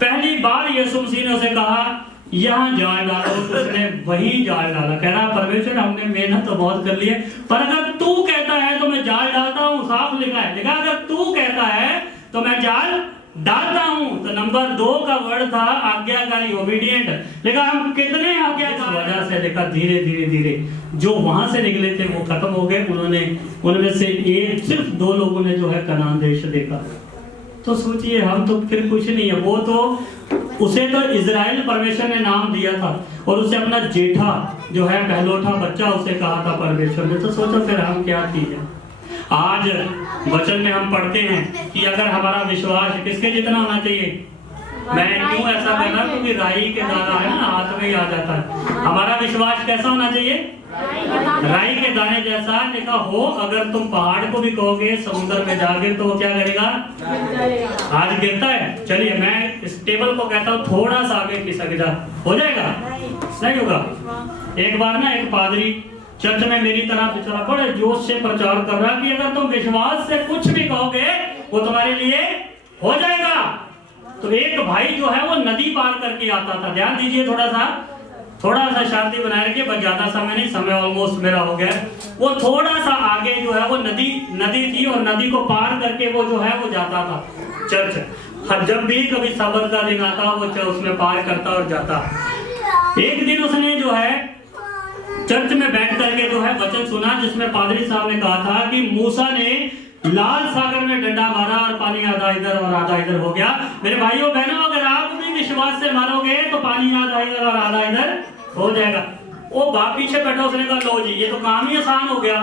पहली बार यीशु मसीह ने उसे कहा यहाँ जाल डालो, तो उसने वही जाल डाला। कह रहा परमेश्वर हमने मेहनत तो बहुत कर ली है, पर अगर तू कहता है तो मैं जाल डालता हूँ। साफ लिखा है, लिखा अगर तू कहता है तो मैं जाल डालता हूँ। तो नंबर 2 का वर्ड था आज्ञाकारी, ओबीडिएंट। लिखा हम कितने आज्ञाकारी वजह से, लिखा धीरे धीरे धीरे जो वहां से निकले थे वो खत्म हो गए। उनमें से एक सिर्फ 2 लोगों ने जो है कनान देश देखा। तो सोचिए हम तो फिर कुछ नहीं है। वो तो उसे तो इजराइल परमेश्वर ने नाम दिया था और उसे अपना जेठा जो है पहलोठा बच्चा उसे कहा था परमेश्वर ने। तो सोचो फिर हम क्या चीज है। आज वचन में हम पढ़ते हैं कि अगर हमारा विश्वास किसके जितना होना चाहिए। मैं क्यों ऐसा कर रहा हूं, क्योंकि राई के दाना है ना, हाथ में ही आ जाता है। हमारा विश्वास कैसा होना चाहिए, राई के दाने जैसा। लिखा हो अगर तुम पहाड़ को भी कहोगे समुद्र में जाके तो वो क्या करेगा, आज गिरता है। चलिए मैं इस टेबल को कहता हूँ थोड़ा सा आगे खिसक जा, हो जाएगा, नहीं होगा। एक बार ना एक पादरी चर्च में मेरी तरह बेचारा बड़े जोश से प्रचार कर रहा कि अगर तुम विश्वास से कुछ भी कहोगे वो तुम्हारे लिए हो जाएगा। तो एक भाई जो है वो नदी पार करके आता था। ध्यान दीजिए, थोड़ा सा शांति बनाए रखिए, बस ज्यादा समय नहीं, समय ऑलमोस्ट मेरा हो गया। वो थोड़ा सा आगे जो है वो नदी थी और नदी को पार करके वो जो है वो जाता था चर्च। जब भी कभी सब्त का दिन आता वो उसमें पार करता और जाता। एक दिन उसने जो है चर्च में बैठ करके जो है वचन सुना जिसमें पादरी साहब ने कहा था कि मूसा ने लाल सागर में डंडा मारा और पानी आधा इधर और आधा इधर हो गया। मेरे भाइयों बहनों, अगर आप भी विश्वास से मारोगे तो पानी आधा इधर और आधा इधर हो जाएगा। वो बाप पीछे बैठा, उसने कहा लो जी ये तो काम ही आसान हो गया।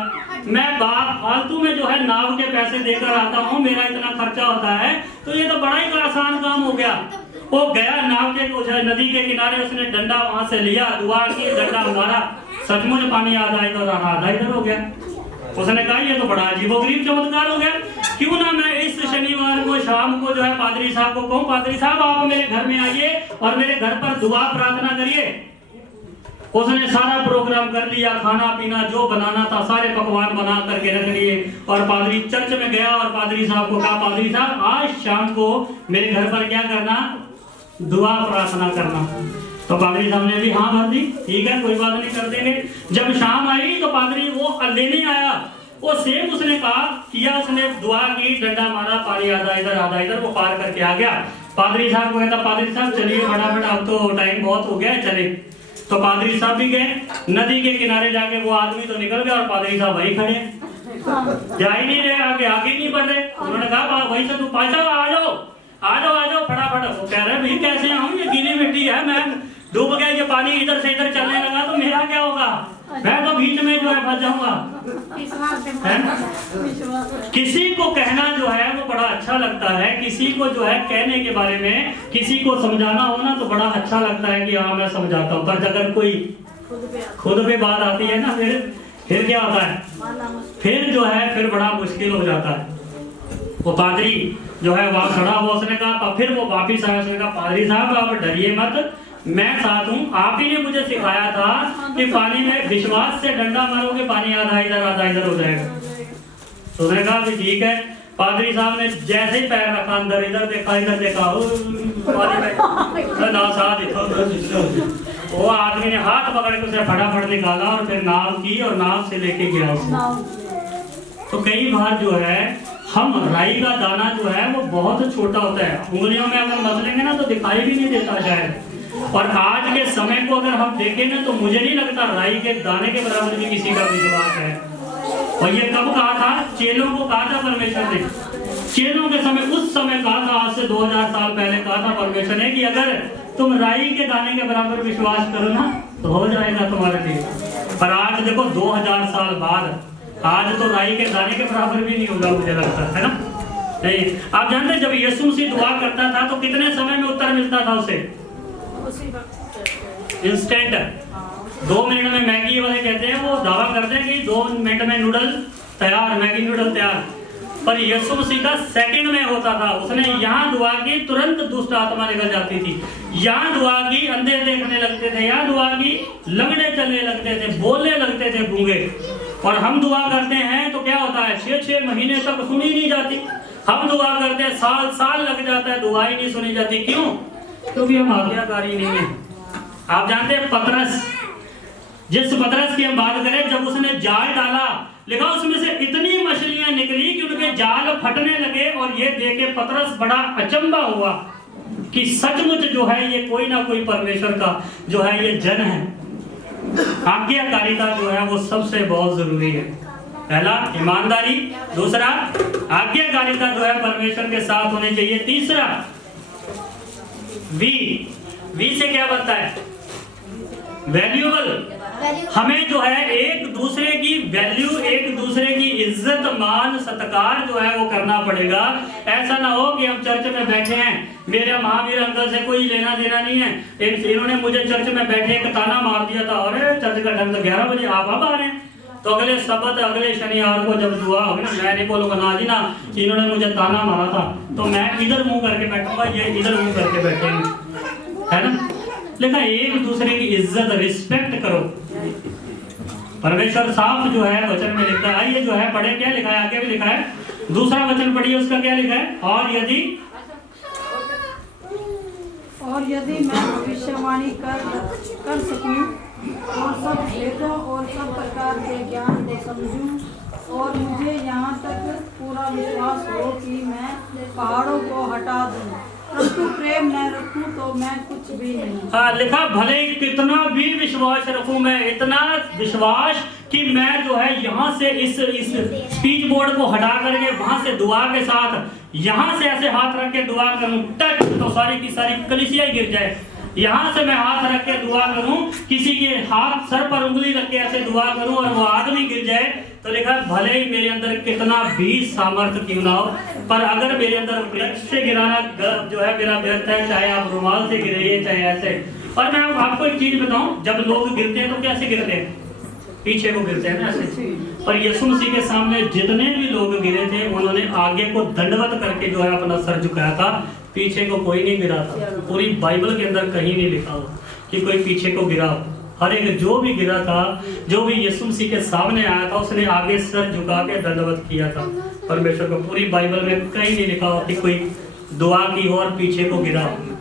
मैं बाप फालतू में जो है नाव के पैसे देकर आता हूँ, मेरा इतना खर्चा होता है, तो ये तो बड़ा ही आसान काम हो गया। वो गया नाव के नदी के किनारे, उसने डंडा वहां से लिया, दुआ की, डंडा मारा, सचमुच पानी आधा इधर और आधा इधर हो गया। उसने कहा ये तो बड़ा अजीबोगरीब चमत्कार हो गया। क्यों ना मैं इस शनिवार को शाम को जो है पादरी साहब को कहूँ, पादरी साहब आप मेरे घर में आइए और मेरे घर पर दुआ प्रार्थना करिए। उसने सारा प्रोग्राम कर लिया, खाना पीना जो बनाना था सारे पकवान बना करके रख लिए और पादरी चर्च में गया और पादरी साहब को कहा पादरी साहब आज शाम को मेरे घर पर क्या करना, दुआ प्रार्थना करना। तो पादरी साहब ने भी हाँ भर दी, ठीक है कोई बात नहीं कर देंगे। जब शाम आई तो पादरी वो लेने आया, वो सेम उसने कहा किया, उसने दुआ की, डंडा मारा, पानी आधा इधर वो पार करके आ गया। पादरी साहब को कहता पादरी साहब चलिए फटाफट, अब तो टाइम बहुत हो गया है, चले। तो पादरी साहब भी गए नदी के किनारे, जाके वो आदमी तो निकल गया और पादरी साहब वही खड़े, जा ही नहीं रहे, आगे नहीं बढ़ रहे। उन्होंने कहा वही से तू पैसा आ जाओ फटाफट। वो कह रहे भाई कैसे आऊं, ये गीली मिट्टी है, मैं डूब गया, ये पानी इधर से इधर चलने लगा तो मेरा क्या होगा, मैं तो बीच में जो है फंस जाऊंगा। किसी को कहना जो है वो बड़ा अच्छा लगता है, किसी को जो है कहने के बारे में किसी को समझाना हो ना तो बड़ा अच्छा लगता है कि हाँ मैं समझाता हूँ। पर अगर कोई खुद पे बात आती है ना फिर क्या होता है, फिर जो है फिर बड़ा मुश्किल हो जाता है। वो पादरी जो है वहां खड़ा हुआ, उसने कहा, फिर वो वापिस आया, उसने कहा पादरी साहब आप डरिए मत, मैं साथ हूँ, आप ही ने मुझे सिखाया था कि पानी में विश्वास से डंडा मारोगे पानी आधा इधर हो जाएगा। तो उसने कहा कि ठीक है। पादरी साहब ने जैसे ही पैर रखा अंदर, इधर देखा वो आदमी ने हाथ पकड़ के उसे फटाफट निकाला और फिर नाव की और नाव से लेके गया उसे। तो कई बार जो है हम राई का दाना जो है वो बहुत छोटा होता है, उंगलियों में अगर मसलेंगे ना तो दिखाई भी नहीं देता शायद। और आज के समय को अगर हम देखें ना तो मुझे नहीं लगता राई के दाने के बराबर भी किसी का विश्वास है। और ये कब कहा था, चेलों को कहा था परमेश्वर ने, चेलों के समय, उस समय कहा था, आज से 2000 साल पहले कहा था परमेश्वर ने कि अगर तुम राई के दाने के बराबर विश्वास करो ना तो हो जाएगा तुम्हारे लिए। पर आज देखो 2000 साल बाद आज तो राई के दाने के बराबर भी नहीं होगा मुझे लगता है ना। नहीं, आप जानते हैं जब यीशु मसीह दुआ करता था तो कितने समय में उत्तर मिलता था उसे, इंस्टेंट। 2 मिनट में मैगी वाले कहते हैं, वो दावा करते हैं कि 2 मिनट में नूडल तैयार, मैगी नूडल तैयार। पर यीशु मसीह का सेकंड में होता था। उसने यहाँ दुआ की, तुरंत दुष्ट आत्मा निकल जाती थी। यहाँ दुआ की, अंधे देखने लगते थे। यहाँ दुआ की, लंगड़े चलने लगते थे, बोलने लगते थे गूंगे। और हम दुआ करते हैं तो क्या होता है, 6-6 महीने तक सुनी नहीं जाती। हम दुआ करते हैं, साल लग जाता है, दुआ ही नहीं सुनी जाती। क्यों? क्योंकि हम आज्ञाकारी नहीं है। आप जानते हैं पतरस, जिस पतरस की हम बात करें, जब उसने जाल डाला, लिखा उसमें से इतनी मछलियां निकली कि उनके जाल फटने लगे। और ये देखे पतरस बड़ा अचंभा हुआ कि सचमुच जो है ये कोई ना कोई परमेश्वर का जो है ये जन है। आज्ञाकारिता जो है वो सबसे बहुत जरूरी है। पहला ईमानदारी, दूसरा आज्ञाकारिता जो है परमेश्वर के साथ होनी चाहिए। तीसरा वी से क्या बनता है, वैल्यूएबल। हमें जो है एक दूसरे की वैल्यू, एक दूसरे की इज्जत, मान, सत्कार जो है वो करना पड़ेगा। ऐसा ना हो कि हम चर्च में बैठे हैं, मेरे महावीर अंकल से कोई लेना देना नहीं है, इन्होंने मुझे चर्च में बैठे एक ताना मार दिया था, अरे चर्च का टाइम तो 11 बजे आप अब आ रहे हैं। तो अगले सबत, अगले शनिवार को जब दुआ होगी ना, मैं नहीं बोलूंगा ना जी ना, इन्होंने मुझे ताना मारा था, तो मैं इधर मुंह करके बैठूंगा, ये इधर मुंह करके बैठेंगे, है ना। लेकिन एक दूसरे की इज्जत, रिस्पेक्ट करो। परमेश्वर साफ जो है वचन में लिखा है। आइए जो है पढ़े, क्या लिखा है, आगे भी लिखा है। दूसरा वचन पढ़िए, उसका क्या लिखा है, और यदि मैं भविष्यवाणी कर सकूं और सब भेदों और सब प्रकार के ज्ञान को समझूं, और मुझे यहाँ तक पूरा विश्वास हो कि मैं पहाड़ों को हटा दूं, परंतु प्रेम न रखूं तो मैं कुछ भी नहीं। हाँ, लिखा भले कितना भी विश्वास रखूं, मैं इतना विश्वास कि मैं जो है यहाँ से इस स्पीच बोर्ड को हटा करके वहां से दुआ के साथ यहाँ से ऐसे हाथ रख के दुआ करूं, टच तो सारी की सारी कलीसिया गिर जाए। यहाँ से मैं हाथ रख के दुआ करूं, किसी के हाथ सर पर उंगली रख के ऐसे दुआ करूं और वो आदमी गिर जाए, तो लिखा भले ही मेरे अंदर कितना भी सामर्थ्य क्यों ना हो, पर अगर मेरे अंदर वृक्ष से गिराना जो है मेरा व्यर्थ है, चाहे आप रुमाल से गिराइए चाहे ऐसे। और मैं आपको एक चीज बताऊं, जब लोग गिरते हैं तो कैसे गिरते हैं, पीछे को गिरते हैं ना ऐसे। पर यीशु मसीह के सामने जितने भी लोग गिरे थे, उन्होंने आगे को दंडवत करके जो है अपना सर झुकाया था, पीछे को कोई नहीं गिरा था। पूरी बाइबल के अंदर कहीं नहीं लिखा हो कि कोई पीछे को गिरा हो। हर एक जो भी गिरा था, जो भी यीशु मसीह के सामने आया था, उसने आगे सर झुका के दंडवत किया था परमेश्वर को। पूरी बाइबल में कहीं नहीं लिखा हो कि कोई दुआ की हो और पीछे को गिरा हो।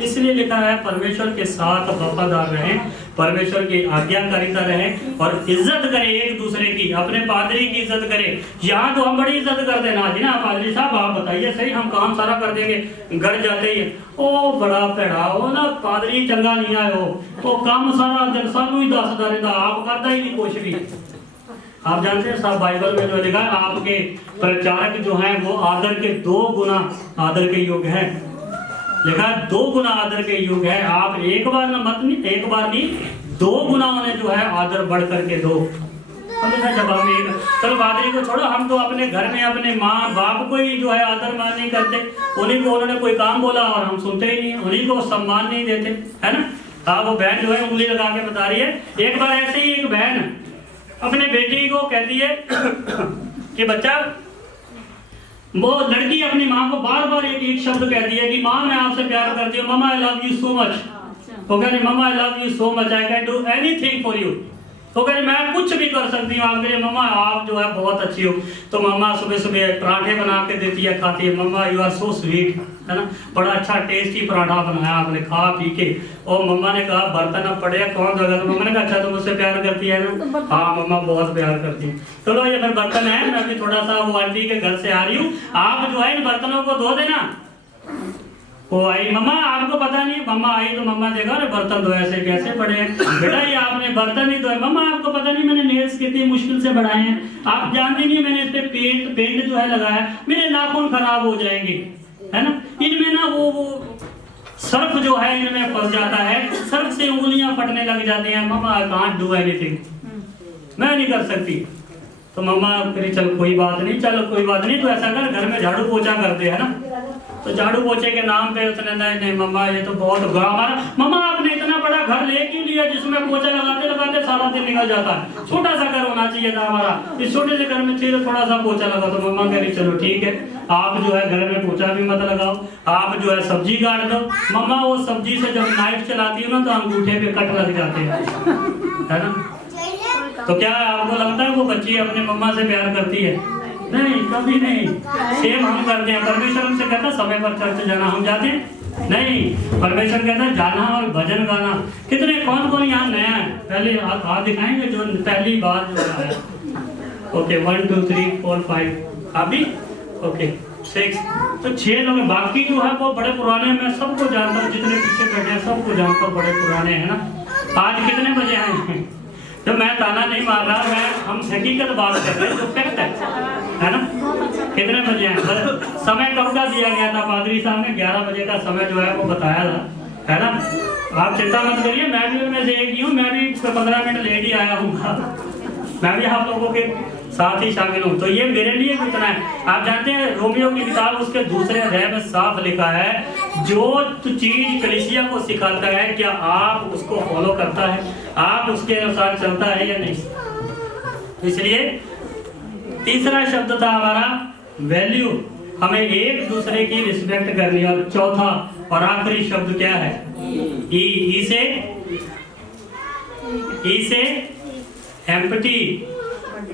इसलिए लिखा है परमेश्वर के साथ वफादार रहें, परमेश्वर की आज्ञाकारिता रहें और इज्जत करें एक दूसरे की। अपने पादरी की इज्जत करें। यहाँ तो हम बड़ी इज्जत करते हैं ना जी ना, पादरी साहब आप बताइए सही, हम काम सारा कर देंगे। घर जाते ही ओ बड़ा पेड़ा हो ना, पादरी चंगा नहीं आए हो, तो काम सारा दिन सानू ही दसदा रहता, आप करता ही नहीं कुछ भी। आप जानते हैं साहब, बाइबल में जो लिखा है, आपके प्रचारक जो है वो आदर के 2 गुना आदर के योग्य है। लिखा 2 गुना आदर के योग है। आप एक बार ना मत नहीं, एक बार नहीं, 2 गुना उन्हें जो है आदर बढ़ करके दो। जब हम चलो पादरी को छोड़ो, हम तो अपने घर में अपने माँ बाप को ही जो है आदर मान नहीं करते। उन्हीं को उन्होंने कोई काम बोला और हम सुनते ही नहीं, उन्हीं को सम्मान नहीं देते, है ना। हाँ, वो बहन जो है उंगली लगा के बता रही है। एक बार ऐसे ही एक बहन अपने बेटी को कहती है कि बच्चा, वो लड़की अपनी माँ को बार बार एक शब्द कहती है कि माँ मैं आपसे प्यार करती हूँ, मम्मा I love you so much. वो कह रही मम्मा I love you so much, I can do anything for you. तो कह रही मैं कुछ भी कर सकती हूँ आपके लिए, मम्मा आप जो है बहुत अच्छी हो। तो मम्मा सुबह सुबह पराठे बना के देती है, खाती है, मम्मा यू आर सो स्वीट, है ना, बड़ा अच्छा टेस्टी पराठा बनाया आपने, खा पी के। और मम्मा ने कहा बर्तन अब पड़े कौन धोएगा, तो मम्मा ने कहा अच्छा तुम मुझसे प्यार करती है ना। हाँ मम्मा बहुत प्यार करती है। चलो ये फिर बर्तन है, मैं अभी थोड़ा सा वो आंटी के घर से आ रही हूँ, आप जो है इन बर्तनों को धो देना। वो आई, मम्मा आपको पता नहीं, मम्मा आई तो मम्मा देखा अरे बर्तन धोए ऐसे कैसे पड़े हैं, बेटा ये आपने बर्तन नहीं धोए। मम्मा आपको पता नहीं मैंने नेल्स कितनी मुश्किल से बढ़ाए हैं, आप जानती नहीं मैंने इस पे पेंट जो है लगाया, मेरे नाखून खराब हो जाएंगे, है ना। इनमें ना वो सर्फ जो है इनमें फंस जाता है, सर्फ से उंगलियां फटने लग जाती हैं। मम्मा आई कांट डू एनीथिंग, मैं नहीं कर सकती। तो मम्मा फिर चल कोई बात नहीं, चलो कोई बात नहीं, तो ऐसा कर घर में झाड़ू पोछा करते है ना। तो झाड़ू पोछे के नाम पे उसने नहीं मम्मा ये तो बहुत हमारा, मम्मा आपने इतना बड़ा घर ले क्यों लिया जिसमें पोछा लगाते लगाते सारा दिन निकल जाता है? छोटा सा घर होना चाहिए था हमारा। इस छोटे से घर में चाहिए थोड़ा सा पोछा लगा। तो मम्मा कह रही चलो ठीक है, आप जो है घर में पोछा भी मत लगाओ, आप जो है सब्जी काट दो। मम्मा वो सब्जी से जब नाइफ चलाती है ना तो अंगूठे पे कट लग जाते हैं, है ना? तो क्या आपको लगता है वो बच्ची अपने मम्मा से प्यार करती है? नहीं, कभी नहीं। सेम हम करते हैं। परमेश्वर हमसे कहता समय पर चर्च जाना, हम जाते हैं नहीं। परमेश्वर कहता है जाना और भजन गाना। कितने कौन कौन यहाँ नया है? पहले हाथ दिखाएंगे जो पहली बार जो आया। ओके 1 2 3 4 5 आप भी ओके 6 तो 6 लोग। बाकी जो है वो बड़े पुराने, मैं सबको जानता हूँ, जितने पीछे बैठे हैं सबको जानता हूँ, बड़े पुराने हैं ना। आज कितने बजे आए हैं? तो मैं ताना नहीं मार रहा, मैं हम हकीकत बात कर रहे हैं जो फैक्ट है ना? कितने बजे हैं? समय कब का दिया गया था पादरी साहब ने? 11 बजे का समय जो है वो बताया था, है ना? आप चिंता मत करिए, मैं भी उनमें से एक ही हूँ। मैं भी 15 मिनट लेट ही आया हूँ, मैं भी आप लोगों के साथ ही शामिल हूँ। तो ये मेरे लिए भी इतना है। आप जानते हैं रोमियो की किताब उसके दूसरे अध्याय में साफ लिखा है, जो चीज कलीसिया को सिखाता है क्या आप उसको फॉलो करता है, आप उसके अनुसार चलता है या नहीं? इसलिए तीसरा शब्द था हमारा वैल्यू, हमें एक दूसरे की रिस्पेक्ट करनी। और चौथा और आखिरी शब्द क्या है? ई से एम्पटी,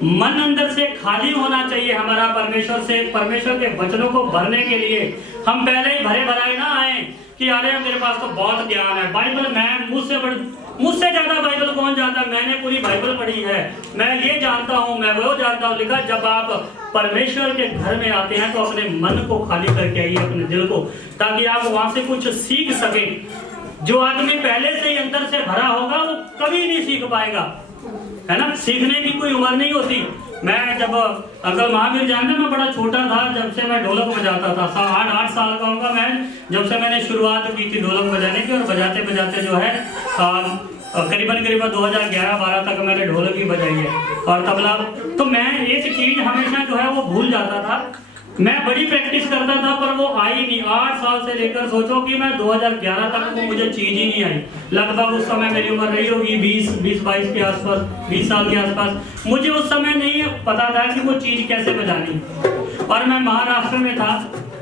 मन अंदर से खाली होना चाहिए हमारा परमेश्वर से, परमेश्वर के वचनों को भरने के लिए। हम पहले ही भरे भराए ना आए कि अरे मेरे पास तो बहुत ज्ञान है, बाइबल मैं मुझसे ज्यादा बाइबल कौन जानता है, मैंने पूरी बाइबल पढ़ी है, मैं ये जानता हूँ, मैं वो जानता हूँ। लिखा जब आप परमेश्वर के घर में आते हैं तो अपने मन को खाली करके आइए, अपने दिल को, ताकि आप वहां से कुछ सीख सकें। जो आदमी पहले से ही अंदर से भरा होगा वो कभी नहीं सीख पाएगा, है ना? सीखने की कोई उम्र नहीं होती। मैं जब अंकल महावीर जानते, मैं बड़ा छोटा था जब से मैं ढोलक बजाता था, 8 साल का होगा मैं जब से मैंने शुरुआत की थी ढोलक बजाने की। और बजाते बजाते जो है करीबन 2011-12 तक मैंने ढोलक ही बजाई है और तबला। तो मैं एक चीज हमेशा जो है वो भूल जाता था। मैं बड़ी प्रैक्टिस करता था पर वो आई नहीं। 8 साल से लेकर सोचो कि मैं 2011 तक वो मुझे चीज ही नहीं आई। लगभग उस समय मेरी उम्र रही होगी 20-22 के आसपास, 20 साल के आसपास। मुझे उस समय नहीं पता था कि वो चीज कैसे बजानी। और मैं महाराष्ट्र में था,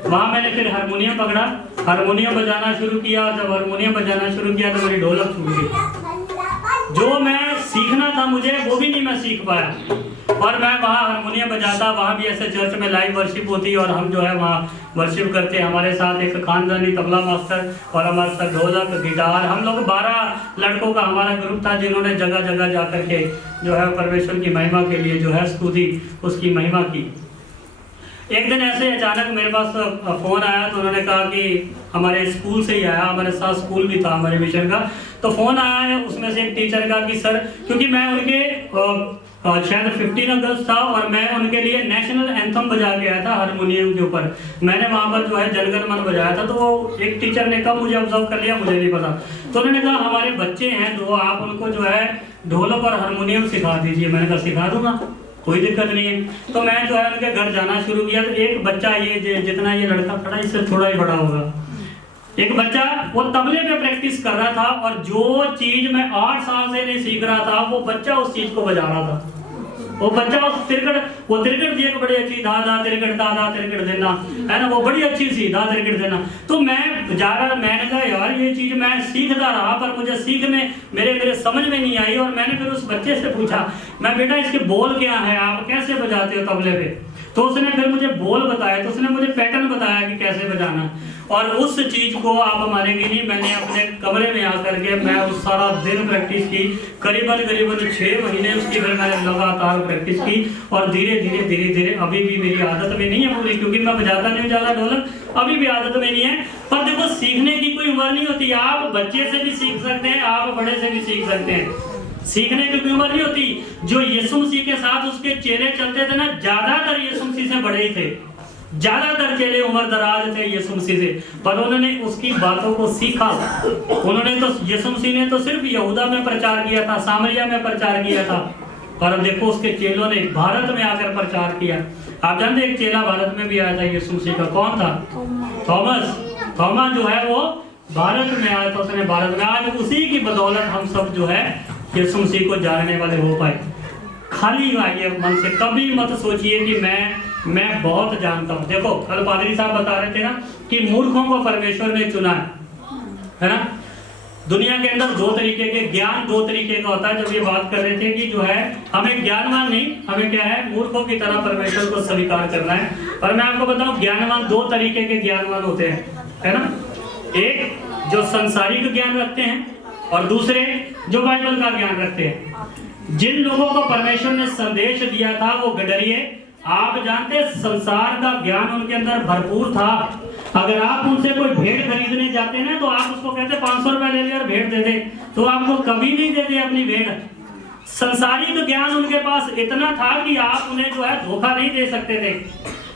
वहां मैंने फिर हारमोनियम पकड़ा, हारमोनियम बजाना शुरू किया। जब हारमोनियम बजाना शुरू किया तो मेरी ढोलक छूट गई। जो मैं सीखना था मुझे वो भी नहीं मैं सीख पाया। और मैं वहाँ हारमोनियम बजाता, वहाँ भी ऐसे चर्च में लाइव वर्शिप होती और हम जो है वहाँ वर्शिप करते। हमारे साथ एक खानदानी तबला मास्टर और हमारे साथ ढोलक, गिटार, हम लोग 12 लड़कों का हमारा ग्रुप था जिन्होंने जगह जगह जा करके जो है परमेश्वर की महिमा के लिए जो है स्तुति उसकी महिमा की। एक दिन ऐसे अचानक मेरे पास फोन आया, तो उन्होंने कहा कि हमारे स्कूल से ही आया, हमारे साथ स्कूल भी था हमारे मिशन का। तो फोन आया है उसमें से एक टीचर का कि सर, क्योंकि मैं उनके शायद 15 अगस्त था और मैं उनके लिए नेशनल एंथम बजा के आया था हारमोनियम के ऊपर। मैंने वहाँ पर जो है जनगण मन बजाया था। तो वो एक टीचर ने कहा, मुझे ऑब्जर्व कर लिया, मुझे नहीं पता। तो उन्होंने कहा हमारे बच्चे हैं तो आप उनको जो है ढोलक और हारमोनियम सिखा दीजिए। मैंने कहा सिखा दूंगा, कोई दिक्कत नहीं है। तो मैं जो है उनके घर जाना शुरू किया। तो एक बच्चा, ये जितना ये लड़का खड़ा इससे थोड़ा ही बड़ा होगा, एक बच्चा वो तबले पे प्रैक्टिस कर रहा था। और जो चीज मैं 8 साल से नहीं सीख रहा था वो बच्चा उस चीज को बजा रहा था। वो बच्चा उस तिरकड़ दी, एक बड़ी अच्छी धा धा तिरकड़ धा धा तिरकड़ देना, है ना, वो बड़ी अच्छी सी धा तिरकड़ देना। तो मैं जा रहा, मैंने कहा यार ये चीज मैं सीखता रहा पर मुझे सीखने मेरे समझ में नहीं आई। और मैंने फिर उस बच्चे से पूछा, मैं बेटा इसके बोल क्या है, आप कैसे बजाते हो तबले पे? तो उसने फिर मुझे बोल बताया, तो उसने मुझे पैटर्न बताया कि कैसे बजाना। और उस चीज को आप मानेंगे नहीं, मैंने अपने कमरे में आकर के मैं उस सारा दिन प्रैक्टिस की, करीबन 6 महीने उसकी फिर मैंने लगातार प्रैक्टिस की। और धीरे धीरे अभी भी मेरी आदत में नहीं है पूरी, क्योंकि मैं बजाता नहीं ज़्यादा ढोलक, अभी भी आदत में नहीं है। पर देखो सीखने की कोई उम्र नहीं होती। आप बच्चे से भी सीख सकते हैं, आप बड़े से भी सीख सकते हैं, सीखने की कोई उम्र नहीं होती। जो यीशु मसीह के साथ उसके चेले चलते थे ना, ज्यादातर यीशु मसीह से बड़े ही थे, ज्यादातर चेले उम्र दराज थे यीशु मसीह से, पर उन्होंने उसकी बातों को सीखा। उन्होंने तो यीशु मसीह ने तो सिर्फ यहूदा में प्रचार किया था, सामरिया में प्रचार किया था, पर देखो उसके चेलों ने भारत में आकर प्रचार किया। आप जानते एक चेला भारत में भी आया था यीशु मसीह का, कौन था? थॉमस जो है वो भारत में आया था, उसने भारत में, आज उसी की बदौलत हम सब जो है यीशु मसीह को जानने वाले हो पाए। खाली आइए मन से, कभी मत सोचिए कि मैं बहुत जानता हूँ। देखो कल पादरी साहब बता रहे थे ना कि मूर्खों को परमेश्वर ने चुना है ना। दुनिया के अंदर दो तरीके के ज्ञान, दो तरीके का होता है। जब ये बात कर रहे थे कि जो है हमें ज्ञानवान नहीं, हमें क्या है मूर्खों की तरह परमेश्वर को स्वीकार करना है। पर मैं आपको बताऊं ज्ञानवान दो तरीके के ज्ञानवान होते हैं, है ना। एक जो संसारिक ज्ञान रखते हैं और दूसरे जो बाइबल का ज्ञान रखते हैं। जिन लोगों को परमेश्वर ने संदेश दिया था वो गडरिये, आप जानते संसार का ज्ञान उनके अंदर भरपूर था। अगर आप उनसे कोई भेड़ खरीदने जाते ना तो आप उसको कहते 500 रुपए ले ले और भेड़ दे दे, तो आपको कभी नहीं देते अपनी भेड़। संसारिक ज्ञान उनके पास इतना था कि आप उन्हें जो है धोखा नहीं दे सकते थे।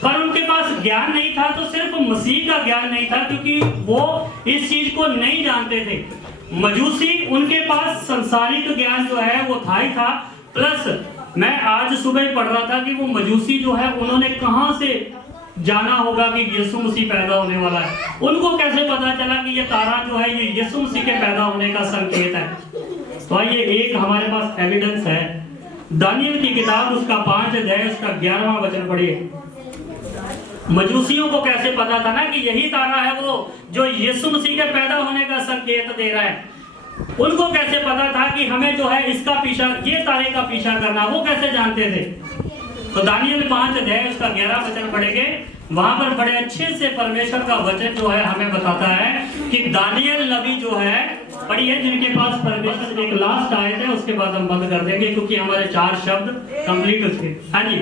पर उनके पास ज्ञान नहीं था तो सिर्फ मसीह का ज्ञान नहीं था, क्योंकि वो इस चीज को नहीं जानते थे। मजूसी उनके पास संसारिक ज्ञान जो है वो था ही था, प्लस मैं आज सुबह ही पढ़ रहा था कि वो मजूसी जो है उन्होंने कहां से जाना होगा कि यीशु मसीह पैदा होने वाला है। उनको कैसे पता चला कि ये तारा जो है ये यीशु मसीह के पैदा होने का संकेत है। तो ये एक हमारे पास एविडेंस है। दानियल की किताब उसका 5 अध्याय उसका 11वां वचन पढ़िए। मजूसियों को कैसे पता था ना कि यही तारा है वो जो यीशु मसीह के पैदा होने का संकेत दे रहा है। उनको कैसे पता था कि हमें जो है इसका पीछा, ये तारे का पीछा करना, वो कैसे जानते थे। तो दानियल 5 अध्याय उसका 11 वचन पढ़ेंगे, वहां पर बड़े अच्छे से परमेश्वर का वचन जो है हमें बताता है कि दानियल नबी जो है, पढ़िए जिनके पास परमेश्वर एक लास्ट आए थे, उसके बाद हम बंद कर देंगे क्योंकि हमारे 4 शब्द कंप्लीट हो चुके। हाँ जी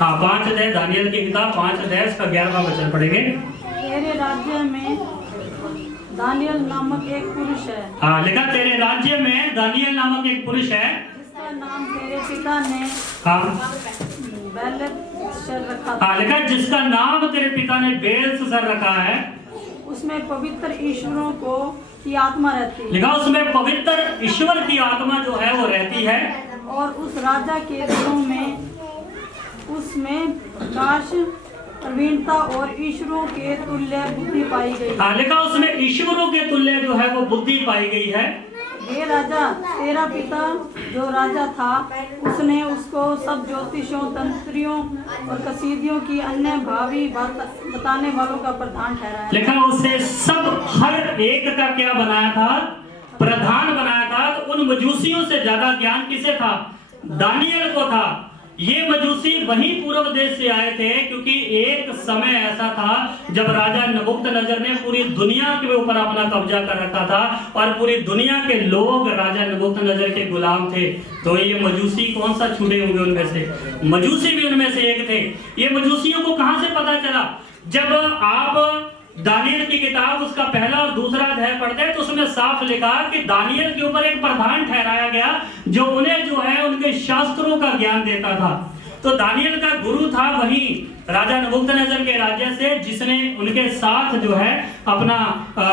हाँ 5 अध्याय दानियल की किताब 5 अध्याय उसका 11वां वचन पढ़ेंगे। तेरे राज्य में दानियल नामक एक पुरुष है। हाँ लिखा तेरे राज्य में दानियल नामक एक पुरुष है जिसका नाम तेरे पिता ने बेलशस्सर रखा था। हाँ लिखा जिसका नाम तेरे पिता ने बेलशस्सर रखा है। उसमें पवित्र ईश्वरों को की आत्मा रहती है। लिखा उसमें पवित्र ईश्वर की आत्मा जो है वो रहती है। और उस राजा के दिलों में उसमें प्रकाश, प्रवीणता और ईश्वरों के तुल्य बुद्धि पाई गई। हाँ लिखा उसमें ईश्वरों के तुल्य जो है वो बुद्धि पाई गई है। ये राजा तेरा पिता जो राजा था, उसने उसको सब ज्योतिषों, तंत्रियों और कसीदियों की अन्य भावी बात बताने वालों का प्रधान ठहराया। लिखा उसे सब हर एक का क्या बनाया था, प्रधान बनाया था। तो उन मजूसियों से ज्यादा ज्ञान किसे था, दानियल को था। ये मजूसी वहीं पूर्व देश से आए थे, क्योंकि एक समय ऐसा था जब राजा नबूकदनेस्सर ने पूरी दुनिया के ऊपर अपना कब्जा कर रखा था और पूरी दुनिया के लोग राजा नबूकदनेस्सर के गुलाम थे। तो ये मजूसी कौन सा छूटे होंगे उनमें से, मजूसी भी उनमें से एक थे। ये मजूसियों को कहां से पता चला, जब आप दानियल की किताब उसका पहला और दूसरा अध्याय पढ़ते हैं तो उसमें साफ लिखा कि दानियल के ऊपर एक प्रधान ठहराया गया जो उन्हें जो है उनके शास्त्रों का ज्ञान देता था। तो दानियल का गुरु था वही राजा नबूकदनेस्सर के राज्य से, जिसने उनके साथ जो है अपना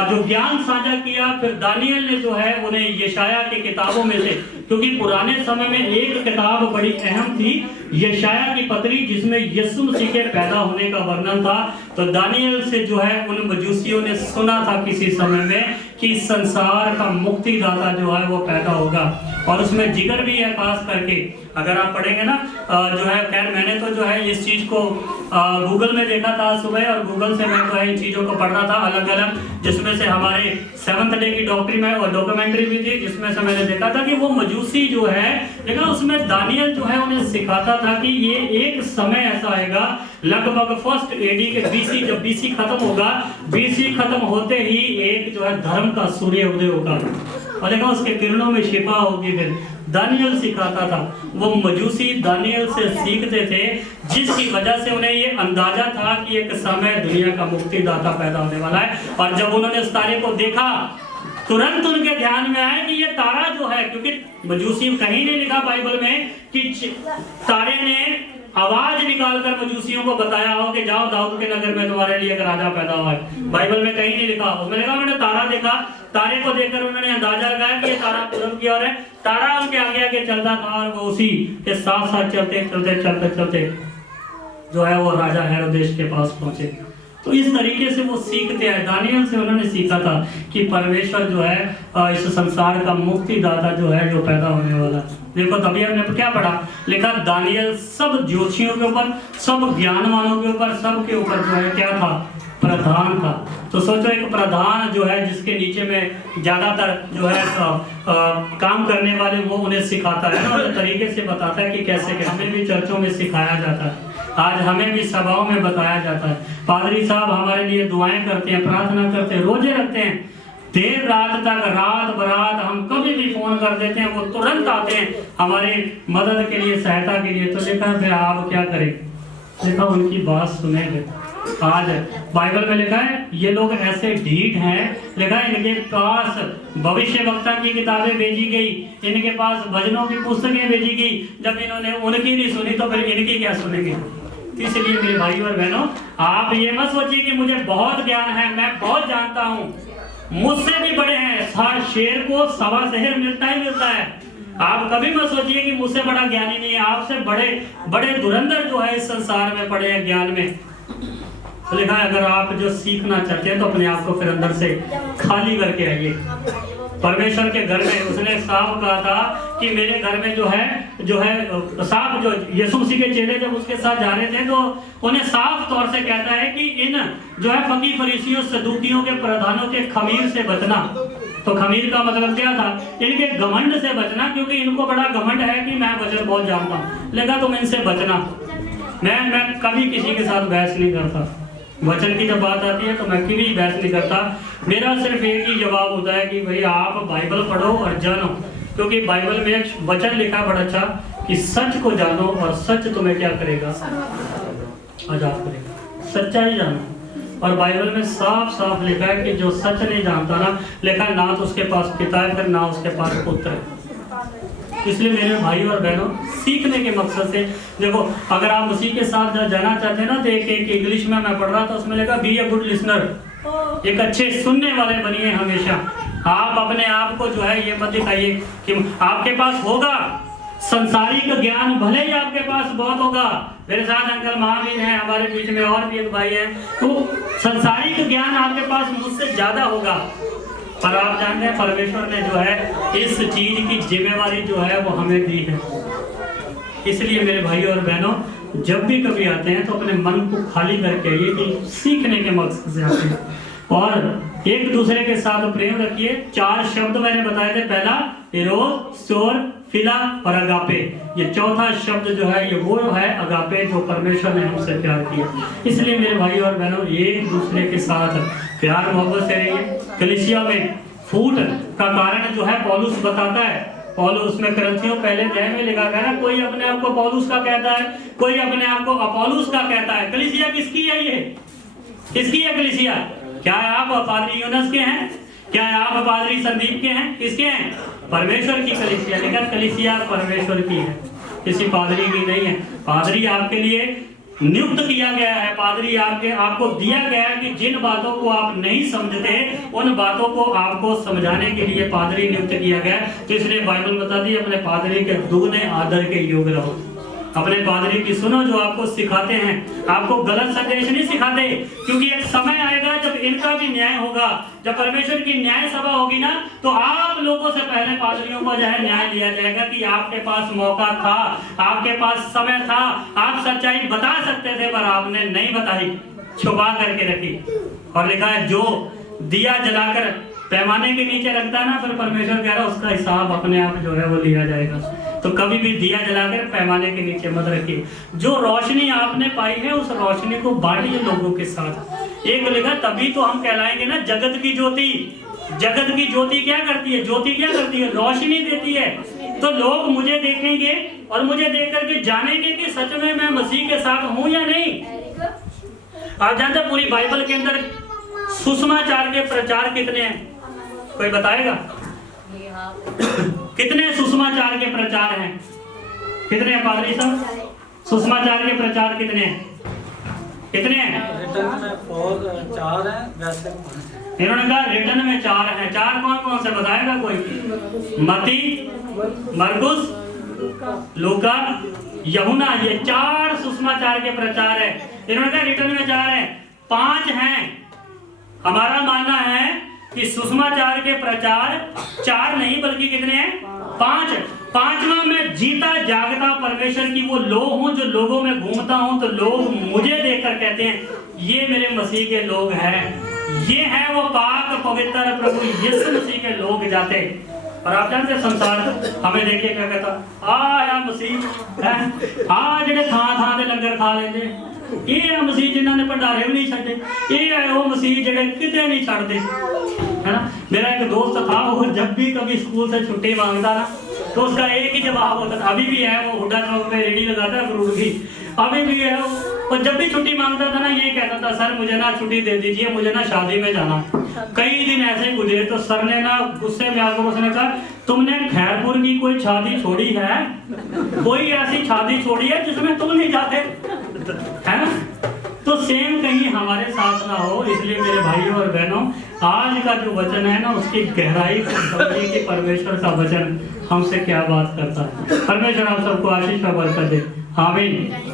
जो ज्ञान साझा किया। फिर दानियल ने जो है उन्हें यशाया की किताबों में से, क्योंकि पुराने समय में एक किताब बड़ी अहम थी, यशाया की पत्री, जिसमें यीशु मसीह के पैदा होने का वर्णन था। तो दानियल से जो है उन मजूसियों ने सुना था किसी समय में कि संसार का मुक्तिदाता जो है वो पैदा होगा। और उसमें जिक्र भी है खास करके, अगर आप पढ़ेंगे ना जो है, खैर मैंने तो जो है इस चीज को गूगल में देखा था सुबह, और गूगल से मैं जो है इन चीजों को पढ़ रहा था अलग अलग, जिसमें से हमारे 7th डे की डॉक्ट्रिन में और डॉक्यूमेंट्री भी थी, जिसमें से मैंने देखा था कि वो मजूसी जो है, लेकिन उसमें दानियल जो है उन्हें सिखाता था कि ये एक समय ऐसा आएगा लगभग 1st AD के BC, जब BC खत्म होगा, BC खत्म होते ही एक जो है धर्म का सूर्य उदय होगा और देखा उसके किरणों में शिफा होगी। फिर दानियल सिखाता था, वो मजूसी दानियल से सीखते थे, जिसकी वजह से उन्हें ये अंदाजा था कि एक समय दुनिया का मुक्तिदाता पैदा होने वाला है। और जब उन्होंने इस तारे को देखा तुरंत उनके ध्यान में आया कि ये तारा जो है, क्योंकि मजूसी कहीं नहीं लिखा बाइबल में कि तारे ने आवाज निकालकर मजूसियों को बताया हो कि जाओ दाऊद के नगर में तुम्हारे लिए एक राजा पैदा हुआ है। बाइबल में कहीं नहीं लिखा। उसमें लिखा उन्होंने तारा देखा, तारे को देखकर उन्होंने अंदाजा लगाया कि ये तारा पूरब की ओर है। तारा उनके आगे आगे चलता था और वो उसी के साथ साथ चलते चलते चलते चलते जो है वो राजा हेरोदेस के पास पहुंचे। तो इस तरीके से वो सीखते हैं। दानियल से उन्होंने सीखा था कि परमेश्वर जो है इस संसार का मुक्तिदाता जो है जो पैदा होने वाला। देखो तभी हमने क्या पढ़ा, लिखा दानियल सब ज्योतिषियों के ऊपर, सब ज्ञानवानों के ऊपर, सब के ऊपर जो है क्या था, प्रधान था। तो सोचो एक प्रधान जो है जिसके नीचे में ज्यादातर जो है काम करने वाले वो उन्हें सिखाता है ना, तरीके से बताता है कि कैसे हमें भी चर्चों में सिखाया जाता है, आज हमें भी सभाओं में बताया जाता है। पादरी साहब हमारे लिए दुआएं करते हैं, प्रार्थना करते हैं, रोजे रखते हैं, देर रात तक, रात बरात हम कभी भी फोन कर देते हैं, वो तुरंत आते हैं हमारे मदद के लिए, सहायता के लिए। तो लिखा फिर आप क्या करें, लिखा उनकी बात सुनेंगे। आज बाइबल में लिखा है ये लोग ऐसे ढीठ हैं, लिखा है इनके पास भविष्यवक्ता की किताबें भेजी गई, इनके पास भजनों की पुस्तकें भेजी गई, जब इन्होंने उनकी नहीं सुनी तो फिर इनकी क्या सुनेंगे। इसलिए मेरे भाई और बहनों, आप ये मत सोचिए कि मुझे बहुत ज्ञान है, मैं बहुत जानता हूँ, मुझसे भी बड़े हैं। हर शेर को सवा शहर मिलता ही मिलता है। आप कभी मत सोचिए कि मुझसे बड़ा ज्ञानी नहीं है, आपसे बड़े बड़े धुरंधर जो है इस संसार में पड़े हैं ज्ञान में। तो लिखा है अगर आप जो सीखना चाहते हैं तो अपने आप को फिर अंदर से खाली करके आइए। परमेश्वर के घर में उसने साफ कहा था कि मेरे घर में जो है साफ, जो यीशु मसीह के चेले जब उसके साथ जा रहे थे तो उन्हें साफ तौर से कहता है कि इन जो है फकीर फरीसियों सदूकियों के प्रधानों के खमीर से बचना। तो खमीर का मतलब क्या था, इनके घमंड से बचना, क्योंकि इनको बड़ा घमंड है कि मैं वचन बहुत जानता हूँ। लगा तुम इनसे बचना। मैं कभी किसी के साथ बहस नहीं करता, वचन की जब बात आती है तो मैं कभी बहस नहीं करता। मेरा सिर्फ एक ही जवाब होता है कि भाई आप बाइबल पढ़ो और जानो, क्योंकि बाइबल में एक वचन लिखा बड़ा अच्छा कि सच को जानो और सच तुम्हें क्या करेगा, आजाद करेगा। सच्चाई जानो। और बाइबल में साफ साफ लिखा है कि जो सच नहीं जानता ना, लिखा ना तो उसके पास पिता है फिर ना उसके पास पुत्र है। इसलिए मेरे भाई और बहनों, सीखने के मकसद से देखो, अगर आप उसी के साथ जाना चाहते हैं ना तो एक इंग्लिश में मैं पढ़ रहा था, उसमें लिखा बी ए गुड लिसनर, एक अच्छे सुनने वाले बनिए हमेशा। आप अपने आप को जो है ये मत दिखाइए कि आपके पास होगा संसारिक ज्ञान, भले ही आपके पास बहुत होगा। मेरे साथ अंकल महावीर हैं, हमारे बीच में और भी एक भाई है, तो संसारिक ज्ञान आपके पास मुझसे ज्यादा होगा, पर आप जानते हैं परमेश्वर ने जो है इस चीज की जिम्मेवारी जो है वो हमें दी है। इसलिए मेरे भाई और बहनों, जब भी कभी आते हैं तो अपने मन को खाली करके आइए कि सीखने के मकसद से आते हैं, और एक दूसरे के साथ प्रेम रखिए। 4 शब्द मैंने बताए थे, पहला इरोस, स्टोर, फिला और अगापे। ये चौथा शब्द जो है ये वो है अगापे, जो परमेश्वर ने हमसे प्यार किया। इसलिए मेरे भाई और बहनों, एक दूसरे के साथ प्यार मोहब्बत से रहिए। कलीसिया में फूट का कारण जो है पौलुस बताता है। पौलुस में करंथियों पहले अध्याय में लिखा गया है, कोई अपने आप को पौलुस का कहता है, कोई अपने आप को अपोलुस का कहता है। कलीसिया किसकी है? ये किसकी है कलीसिया? क्या आप पादरी यूनस के हैं? क्या आप पादरी संदीप के हैं? किसके हैं? परमेश्वर की कलीसिया। लेकिन कलीसिया परमेश्वर की है, किसी पादरी की नहीं है। पादरी आपके लिए नियुक्त किया गया है, पादरी आपको दिया गया है कि जिन बातों को आप नहीं समझते उन बातों को आपको समझाने के लिए पादरी नियुक्त किया गया है। तो इसलिए बाइबल बताती है अपने पादरी के दुगने आदर के योग्य रहो। अपने पादरी की सुनो जो आपको सिखाते हैं, आपको गलत संदेश नहीं सिखाते, क्योंकि एक समय आएगा जब इनका भी न्याय होगा। जब परमेश्वर की न्याय सभा होगी ना, तो आप लोगों से पहले पादरियों को जो है न्याय लिया जाएगा कि आपके पास मौका था, आपके पास समय था, आप सच्चाई बता सकते थे पर आपने नहीं बताई, छुपा करके रखी। और लिखा है जो दिया जलाकर पैमाने के नीचे रखता है ना, फिर परमेश्वर कह रहा है उसका हिसाब अपने आप जो है वो लिया जाएगा। तो कभी भी दिया जलाकर पैमाने के नीचे मत रखिए। जो रोशनी आपने पाई है उस रोशनी को बांटिए लोगों के साथ। एक लिखा तभी तो हम कहलाएंगे ना जगत की ज्योति। जगत की ज्योति क्या करती है? ज्योति क्या करती है? रोशनी देती है। तो लोग मुझे देखेंगे और मुझे देख करके जानेंगे कि सच में मैं मसीह के साथ हूं या नहीं। आप जानते हैं पूरी बाइबल के अंदर सुसमाचार के प्रचार कितने हैं? कोई बताएगा? कितने सुसमाचार के प्रचार हैं? कितने हैं पादरी साहब? सुसमाचार के प्रचार कितने हैं? कितने हैं? रिटर्न में 4 हैं, वैसे इन्होंने कहा रिटर्न में 4 हैं। 4 कौन कौन से बताएगा कोई? मती, मरकुस, लूका, यूहन्ना, ये 4 सुसमाचार के प्रचार है। इन्होंने कहा रिटर्न में 4 हैं। 5 हैं। हमारा मानना है कि सुषमाचार के प्रचार 4 नहीं बल्कि कितने हैं? 5। 5वां मैं जीता जागता परमेश्वर की वो लो हूं जो लोगों में घूमता हूं तो लोग मुझे देखकर कहते हैं ये मेरे मसीह के लोग हैं। ये है वो पाक पवित्र प्रभु यीशु मसीह के लोग जाते। और आप जानते संसार हमें देखिए क्या कहता आ मसीह है जेडे थां ते लंगर खा लेंदे ये मसीह जिन्होंने भंडारे भी नहीं छड्डे ये है वो मसीह जेडे किते नहीं छड्डते है ना। मेरा एक दोस्त था वो जब भी कभी स्कूल से छुट्टी मांगता ना तो उसका एक ही जवाब होता था। अभी भी है वो हुड्डा चौक पे रेडी लगाता है फ्रूट की अभी भी है वो जब भी छुट्टी मांगता था ना ये कहता था सर मुझे ना छुट्टी दे दीजिए मुझे ना शादी में जाना। कई दिन ऐसे गुजरे तो सर ने ना गुस्से में आकर उसने कहा तुमने खैरपुर की कोई शादी छोड़ी है? कोई ऐसी शादी छोड़ी है जिसमें तुम नहीं जाते है ना। तो सेम कहीं हमारे साथ ना हो इसलिए मेरे भाइयों और बहनों आज का जो वचन है ना उसकी गहराई को समझिए कि परमेश्वर का वचन हमसे क्या बात करता है। परमेश्वर आप सबको आशीष और बरकत दे। आमीन।